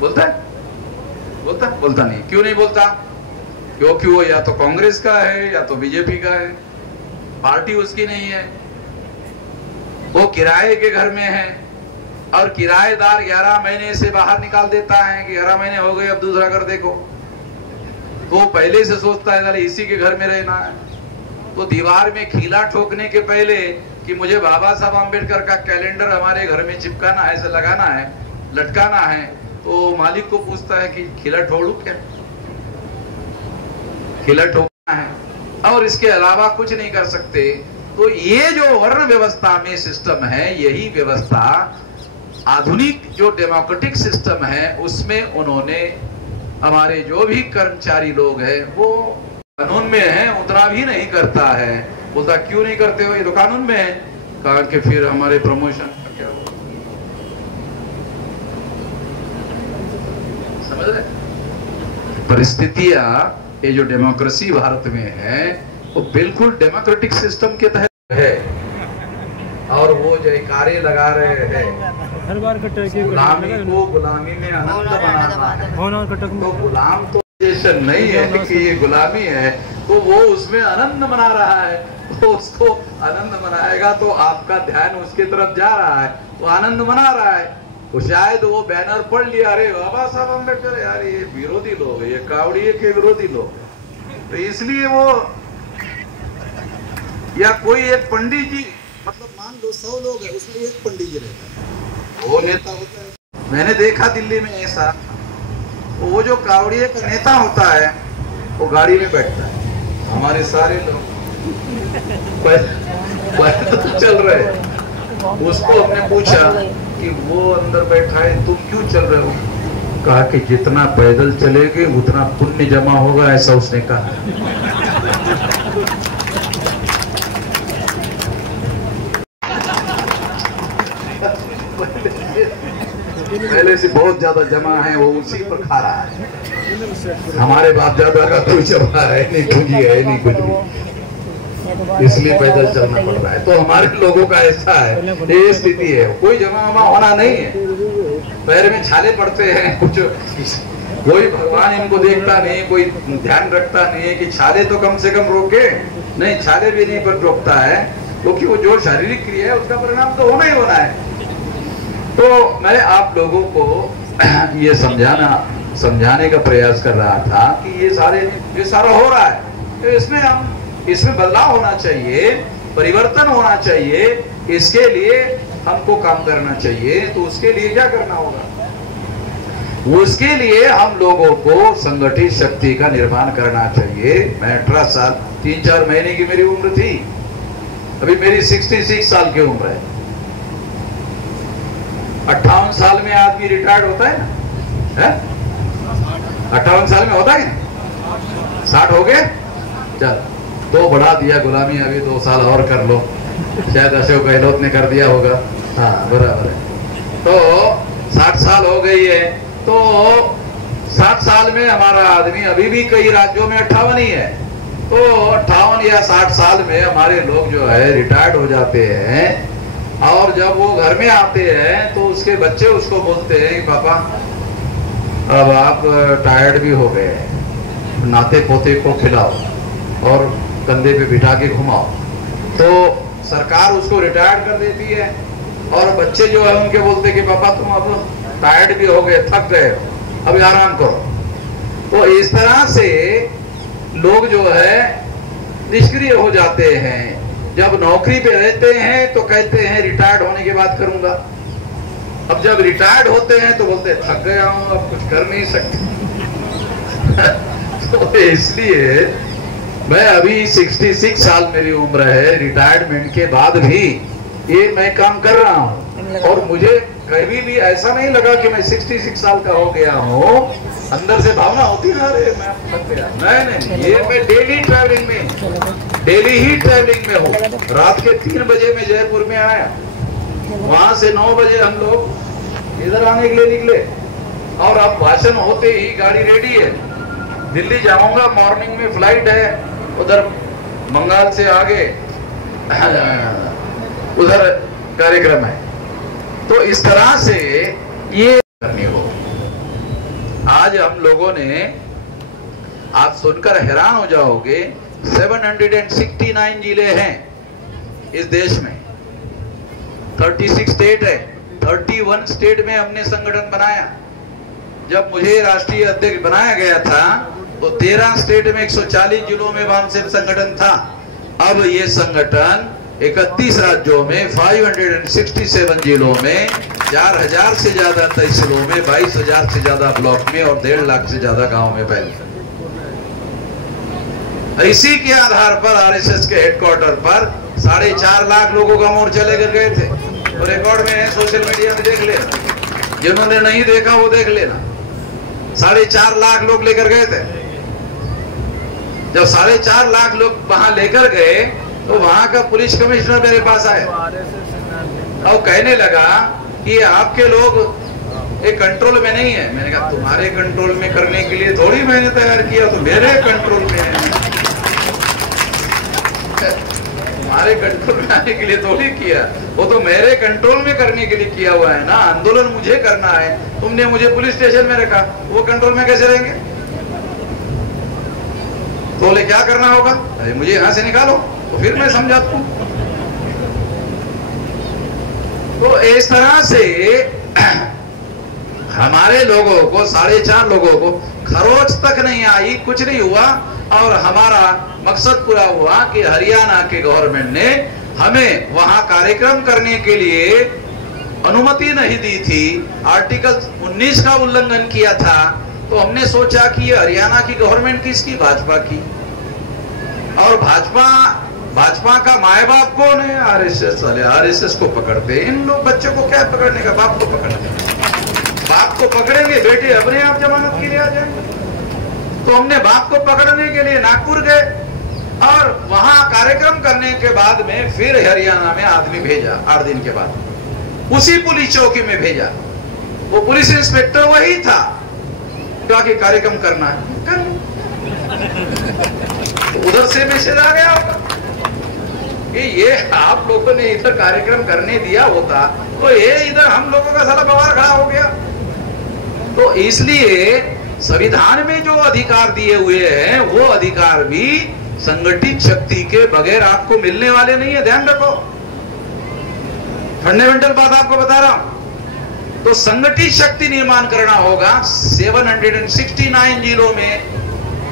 बोलता है? बोलता नहीं। क्यों नहीं बोलता? क्योंकि वो या तो कांग्रेस का है या तो बीजेपी का है, पार्टी उसकी नहीं है, वो किराए के घर में है और किराएदार 11 महीने से बाहर निकाल देता है कि 11 महीने हो गए अब दूसरा घर देखो, तो पहले से सोचता है इसी के घर में रहना है। तो दीवार में खीला ठोकने के पहले कि मुझे बाबा साहब आम्बेडकर का कैलेंडर हमारे घर में चिपकाना है, ऐसे लगाना है, लटकाना है, तो मालिक को पूछता है कि खीला ठोक लूं क्या? खीला ठोकना है और इसके अलावा कुछ नहीं कर सकते। तो ये जो वर्ण व्यवस्था में सिस्टम है, यही व्यवस्था आधुनिक जो डेमोक्रेटिक सिस्टम है उसमें उन्होंने हमारे जो भी कर्मचारी लोग हैं वो कानून में है उतना भी नहीं करता है। बोलता क्यों नहीं करते हो? ये तो कानून में है। कहा कि फिर हमारे प्रमोशन का क्या होगा? समझ रहे? परिस्थितियां ये जो डेमोक्रेसी भारत में है वो बिल्कुल डेमोक्रेटिक सिस्टम के तहत है और वो जयकारे लगा रहे हैं गुलामी को गुलामी में आनंद बनाना है। तो गुलाम तो नहीं है कि ये गुलामी है, तो वो उसमें आनंद मना रहा है, तो उसको आनंद मनाएगा तो आपका ध्यान उसके तरफ जा रहा है, वो आनंद मना रहा है। वो शायद वो बैनर पढ़ लिया, अरे बाबा साहब अम्बेडकर, यार ये विरोधी लोग है, ये कावड़िए के विरोधी लोग, तो इसलिए वो, या कोई एक पंडित जी, मतलब मान लो 100 लोग है उसमें एक पंडित जी रहता है, वो नेता होता है। मैंने देखा दिल्ली में ऐसा, वो जो कावड़िए का नेता होता है वो गाड़ी में बैठता है, हमारे सारे लोग तो चल रहे हैं। उसको हमने पूछा कि वो अंदर बैठा है तुम क्यों चल रहे हो? कहा कि जितना पैदल चलेंगे उतना पुण्य जमा होगा, ऐसा उसने कहा। पहले से बहुत ज्यादा जमा है, वो उसी पर खा रहा है। हमारे बाप दादा का कोई जमा है नहीं, पूंजी है नहीं कुछ भी, इसलिए पैदल चलना पड़ रहा है। तो हमारे लोगों का ऐसा है, ये स्थिति है, कोई जमा वमा होना नहीं है। पैर में छाले पड़ते हैं, कुछ कोई भगवान इनको देखता नहीं, कोई ध्यान रखता नहीं है कि छाले तो कम से कम रोके, नहीं छाले भी नहीं पर रोकता है, क्योंकि वो जो शारीरिक क्रिया है उसका परिणाम तो होना ही होना है। तो मैं आप लोगों को ये समझाने का प्रयास कर रहा था कि ये सारा हो रहा है, तो इसमें बदलाव होना चाहिए, परिवर्तन होना चाहिए, इसके लिए हमको काम करना चाहिए। तो उसके लिए क्या करना होगा? उसके लिए हम लोगों को संगठित शक्ति का निर्माण करना चाहिए। मैं 18 साल 3-4 महीने की मेरी उम्र थी, अभी मेरी 66 साल की उम्र है। 58 साल में आदमी रिटायर्ड होता है ना? 58 साल में होता है? 60 हो गए? चल तो बढ़ा दिया गुलामी, अभी 2 साल और कर लो, शायद अशोक गहलोत ने कर दिया होगा। हाँ बराबर है। तो 60 साल हो गई है, तो 60 साल में हमारा आदमी, अभी भी कई राज्यों में 58 ही है, तो 58 या 60 साल में हमारे लोग जो है रिटायर्ड हो जाते हैं। और जब वो घर में आते हैं तो उसके बच्चे उसको बोलते हैं कि पापा अब आप टायर्ड भी हो गए, नाते पोते को खिलाओ और कंधे पे बिठा के घुमाओ। तो सरकार उसको रिटायर्ड कर देती है और बच्चे जो है उनके बोलते कि पापा तुम अब टायर्ड भी हो गए, थक गए, अभी आराम करो। तो इस तरह से लोग जो है निष्क्रिय हो जाते हैं। जब नौकरी पे रहते हैं तो कहते हैं रिटायर्ड होने के बाद करूंगा, अब जब रिटायर्ड होते हैं तो बोलते हैं थक गया हूं, अब कुछ कर नहीं सकते। तो इसलिए मैं अभी 66 साल मेरी उम्र है, रिटायरमेंट के बाद भी ये मैं काम कर रहा हूँ और मुझे कभी भी ऐसा नहीं लगा कि मैं 66 साल का हो गया हूँ। अंदर से भावना होती है अरे मैं थक गया, नहीं, ये मैं डेली ट्रैवलिंग में हूँ। रात के 3 बजे मैं जयपुर में आया, वहां से 9 बजे हम लोग इधर आने के लिए निकले और अब भाषण होते ही गाड़ी रेडी है, दिल्ली जाऊंगा, मॉर्निंग में फ्लाइट है, उधर बंगाल से आगे उधर कार्यक्रम है। तो इस तरह से ये करनी हो। आज हम लोगों ने, आप सुनकर हैरान हो जाओगे, 769 जिले हैं इस देश में, 36 स्टेट है, 31 स्टेट में हमने संगठन बनाया। जब मुझे राष्ट्रीय अध्यक्ष बनाया गया था तो 13 स्टेट में 140 जिलों में वामसेप संगठन था। अब ये संगठन 31 राज्यों में, 567 जिलों में, 4000 से ज्यादा तहसीलों में, 22,000 से ज्यादा ब्लॉक में और 1.5 लाख से ज्यादा गांव में फैल गया। इसी के आधार पर आरएसएस के हेडक्वार्टर पर 4.5 लाख लोगों का मोर्चा लेकर गए थे। तो रिकॉर्ड में है, सोशल मीडिया में देख लेना, जिन्होंने नहीं देखा वो देख लेना। 4.5 लाख लोग लेकर गए थे। जब 4.5 लाख लोग वहां लेकर गए तो वहां का पुलिस कमिश्नर मेरे पास आए और कहने लगा कि आपके लोग एक कंट्रोल में नहीं है। मैंने कहा तुम्हारे कंट्रोल में करने के लिए थोड़ी मैंने तैयार किया, तो मेरे कंट्रोल में है। तुम्हारे कंट्रोल में आने के लिए थोड़ी किया, वो तो मेरे कंट्रोल में करने के लिए किया हुआ है ना। आंदोलन मुझे करना है, तुमने मुझे पुलिस स्टेशन में रखा, वो कंट्रोल में कैसे रहेंगे? तो बोले क्या करना होगा? अरे मुझे यहां से निकालो, तो फिर मैं समझाता हूं। तो इस तरह से हमारे लोगों को, 4.5 लोगों को खरोच तक नहीं आई, कुछ नहीं हुआ। और हमारा मकसद पूरा हुआ कि हरियाणा के गवर्नमेंट ने हमें वहां कार्यक्रम करने के लिए अनुमति नहीं दी थी, आर्टिकल 19 का उल्लंघन किया था। तो हमने सोचा कि ये हरियाणा की गवर्नमेंट किसकी? भाजपा की। और भाजपा का माए बाप कौन है? आरएसएस वाले। आरएसएस को पकड़ते, इन लोग बच्चों को क्या पकड़ने का, बाप को पकड़ते। बाप को पकड़ेंगे, बेटे अपने आप जमानत के लिए आ जाएंगे। तो हमने बाप को पकड़ने के लिए नागपुर गए और वहां कार्यक्रम करने के बाद में फिर हरियाणा में आदमी भेजा। 8 दिन के बाद उसी पुलिस चौकी में भेजा। वो पुलिस इंस्पेक्टर वही था, क्या कि कार्यक्रम करना है, कर। तो उधर से मैसेज आ गया होगा कि ये आप लोगों ने इधर कार्यक्रम करने दिया होता तो ये इधर हम लोगों का साला बवाल खड़ा हो गया। तो इसलिए संविधान में जो अधिकार दिए हुए हैं वो अधिकार भी संगठित शक्ति के बगैर आपको मिलने वाले नहीं है, ध्यान रखो। फंडामेंटल बात आपको बता रहा हूं। तो संगठित शक्ति निर्माण करना होगा। 769 जिलों में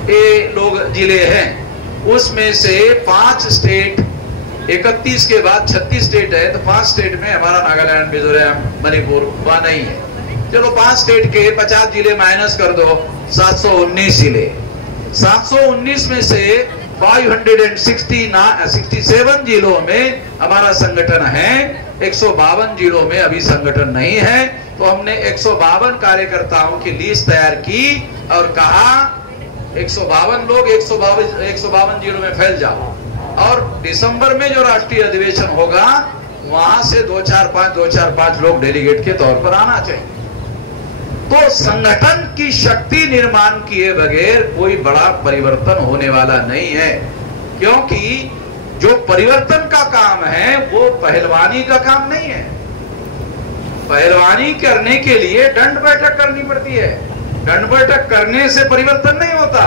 ये लोग जिले हैं, उसमें से 5 स्टेट, 31 के बाद 36 स्टेट है, तो 5 स्टेट में हमारा नागालैंड, मिजोरम, मणिपुर वहां नहीं है। चलो 5 स्टेट के 50 जिले माइनस कर दो, 719 जिले। 719 में से 567 जिलों में हमारा संगठन है, 152 जिलों में अभी संगठन नहीं है। तो हमने 152 कार्यकर्ताओं की लिस्ट तैयार की और कहा 152 लोग 152 जिलों में फैल जाओ, और दिसंबर में जो राष्ट्रीय अधिवेशन होगा वहां से 2-4-5 लोग डेलीगेट के तौर पर आना चाहिए। तो संगठन की शक्ति निर्माण किए बगैर कोई बड़ा परिवर्तन होने वाला नहीं है, क्योंकि जो परिवर्तन का काम है वो पहलवानी का काम नहीं है। पहलवानी करने के लिए दंड बैठक करनी पड़ती है, दंड बैठक करने से परिवर्तन नहीं होता।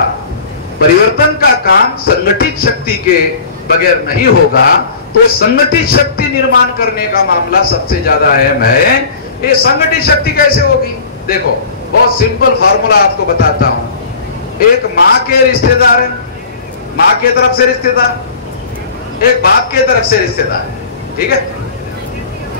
परिवर्तन का काम संगठित शक्ति के बगैर नहीं होगा। तो संगठित शक्ति निर्माण करने का मामला सबसे ज्यादा अहम है। ये संगठित शक्ति कैसे होगी? देखो, बहुत सिंपल फार्मूला आपको बताता हूं। एक माँ के रिश्तेदार है, माँ के तरफ से रिश्तेदार, एक बाप के तरफ से रिश्तेदार, ठीक है।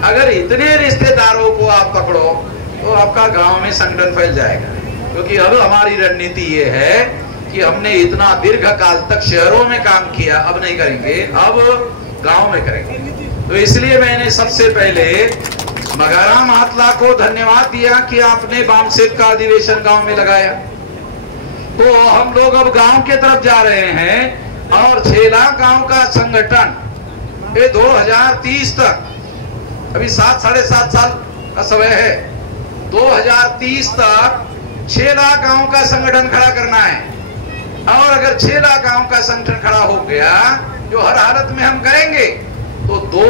अगर इतने रिश्तेदारों को आप पकड़ो तो आपका गांव में संगठन फैल जाएगा। क्योंकि अब हमारी रणनीति ये है कि हमने इतना दीर्घ काल तक शहरों में काम किया, अब नहीं करेंगे, अब गांव में करेंगे। तो इसलिए मैंने सबसे पहले मगाराम हातला को धन्यवाद दिया कि आपने वामसेप का अधिवेशन गांव में लगाया। तो हम लोग अब गांव के तरफ जा रहे हैं और 6 लाख गांव का संगठन ये 2030 तक, अभी 7-7.5 साल का समय है, 2030 तक 6 लाख गांव का संगठन खड़ा करना है। और अगर 6 लाख गांव का संगठन खड़ा हो गया, जो हर हालत में हम करेंगे, तो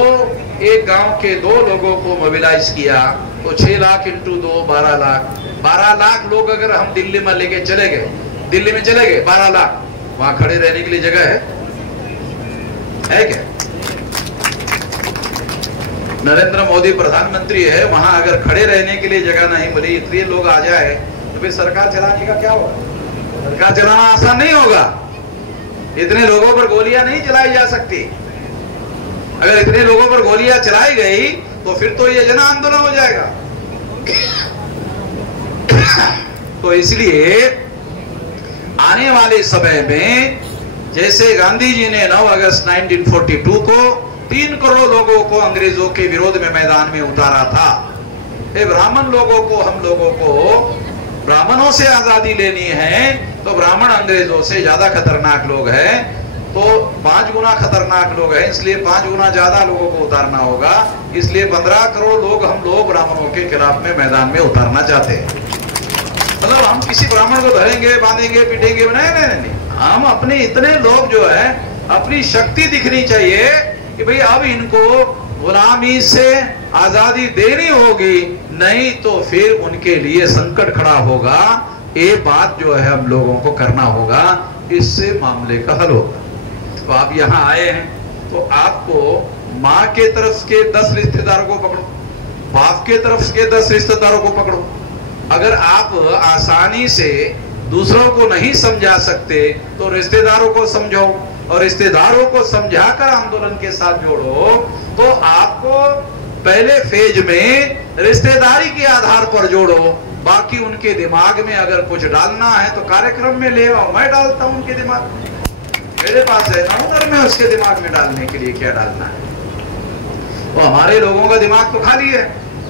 एक गांव के 2 लोगों को मोबिलाइज किया, तो 6 लाख इंटू 2 12 लाख। 12 लाख लोग अगर हम दिल्ली में लेके चले गए, 12 लाख, वहां खड़े रहने के लिए जगह है क्या? नरेंद्र मोदी प्रधानमंत्री है, वहां अगर खड़े रहने के लिए जगह नहीं मिली, इतने लोग आ जाए, तो फिर सरकार चलाने का क्या होगा? सरकार चलाना आसान नहीं होगा। इतने लोगों पर गोलियां नहीं चलाई जा सकती। अगर इतने लोगों पर गोलियां चलाई गई तो फिर तो ये जन आंदोलन हो जाएगा। तो इसलिए आने वाले समय में, जैसे गांधी जी ने 9 अगस्त 1942 को 3 करोड़ लोगों को अंग्रेजों के विरोध में मैदान में उतारा था, ये ब्राह्मण लोगों को, हम लोगों को ब्राह्मणों से आजादी लेनी है, तो ब्राह्मण अंग्रेजों से ज्यादा खतरनाक लोग हैं, तो 5 गुना खतरनाक लोग हैं, इसलिए 5 गुना ज्यादा लोगों को उतारना होगा। इसलिए 15 करोड़ लोग हम लोग ब्राह्मणों के खिलाफ में मैदान में उतारना चाहते हैं। मतलब हम किसी ब्राह्मण को धरेंगे, बांधेंगे, पीटेंगे, नहीं। हम अपने इतने लोग जो है, अपनी शक्ति दिखनी चाहिए कि भाई अब इनको गुलामी से आजादी देनी होगी, नहीं तो फिर उनके लिए संकट खड़ा होगा। ये बात जो है हम लोगों को करना होगा, इससे मामले का हल होगा। तो आप यहाँ आए हैं, तो आपको माँ के तरफ के 10 रिश्तेदारों को पकड़ो, बाप के तरफ के 10 रिश्तेदारों को पकड़ो। अगर आप आसानी से दूसरों को नहीं समझा सकते, तो रिश्तेदारों को समझाओ, और रिश्तेदारों को समझाकर आंदोलन के साथ जोड़ो। तो आपको पहले फेज में रिश्तेदारी के आधार पर जोड़ो, बाकी उनके दिमाग में अगर कुछ डालना है तो कार्यक्रम में ले आओ। मैं डालता हूं उनके दिमाग, मेरे पास है ना उधर में उसके दिमाग में डालने के लिए क्या डालना है। तो हमारे लोगों का दिमाग तो खाली है,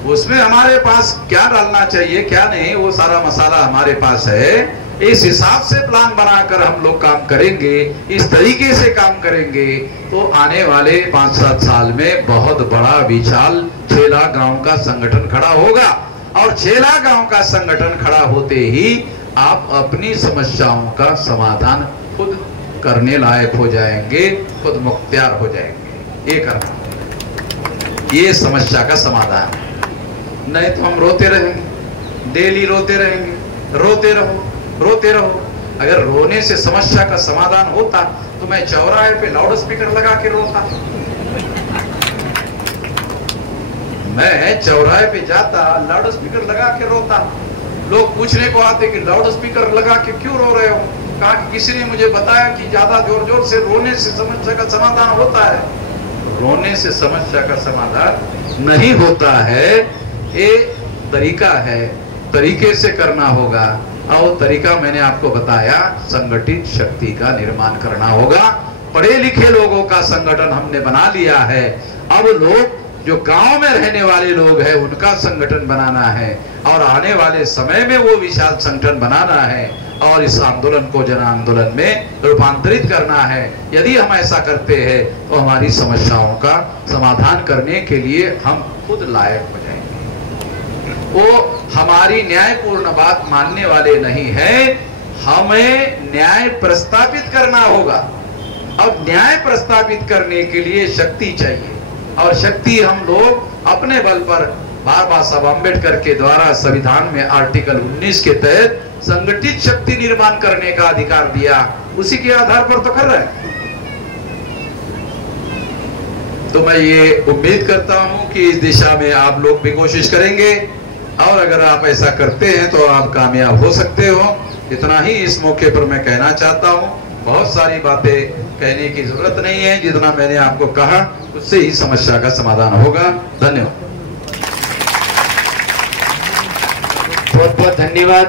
उसमें हमारे पास क्या डालना चाहिए क्या नहीं, वो सारा मसाला हमारे पास है। इस हिसाब से प्लान बनाकर हम लोग काम करेंगे, इस तरीके से काम करेंगे, तो आने वाले 5-7 साल में बहुत बड़ा विशाल 6 लाख गांव का संगठन खड़ा होगा। और 6 लाख गांव का संगठन खड़ा होते ही आप अपनी समस्याओं का समाधान खुद करने लायक हो जाएंगे, खुद मुख्तियार हो जाएंगे। ये करना, ये समस्या का समाधान है। नहीं तो हम रोते रहेंगे, डेली रोते रहेंगे, रोते रहो। अगर रोने से समस्या का समाधान होता तो मैं चौराहे पे लाउड स्पीकर लगा के रोता, मैं चौराहे पे जाता, लाउड स्पीकर लगा के रोता। लोग पूछने को आते कि लाउड स्पीकर लगा के क्यों रो रहे हो? कहा कि किसी ने मुझे बताया कि ज्यादा जोर से रोने से समस्या का समाधान होता है। रोने से समस्या का समाधान नहीं होता है, ये तरीका है, तरीके से करना होगा। और तरीका मैंने आपको बताया, संगठित शक्ति का निर्माण करना होगा। पढ़े लिखे लोगों का संगठन हमने बना लिया है, अब लोग जो गांव में रहने वाले लोग हैं उनका संगठन बनाना है, और आने वाले समय में वो विशाल संगठन बनाना है, और इस आंदोलन को जन आंदोलन में रूपांतरित करना है। यदि हम ऐसा करते हैं तो हमारी समस्याओं का समाधान करने के लिए हम खुद लायक हो जाएंगे। वो हमारी न्यायपूर्ण बात मानने वाले नहीं है, हमें न्याय प्रस्तावित करना होगा। अब न्याय प्रस्तावित करने के लिए शक्ति चाहिए, और शक्ति हम लोग अपने बल पर बाबा साहब अम्बेडकर के द्वारा संविधान में आर्टिकल 19 के तहत संगठित शक्ति निर्माण करने का अधिकार दिया, उसी के आधार पर तो कर रहे हैं। तो मैं ये उम्मीद करता हूं कि इस दिशा में आप लोग भी कोशिश करेंगे, और अगर आप ऐसा करते हैं तो आप कामयाब हो सकते हो। इतना ही इस मौके पर मैं कहना चाहता हूं। बहुत सारी बातें कहने की जरूरत नहीं है, जितना मैंने आपको कहा उससे ही समस्या का समाधान होगा। धन्यवाद। बहुत बहुत धन्यवाद।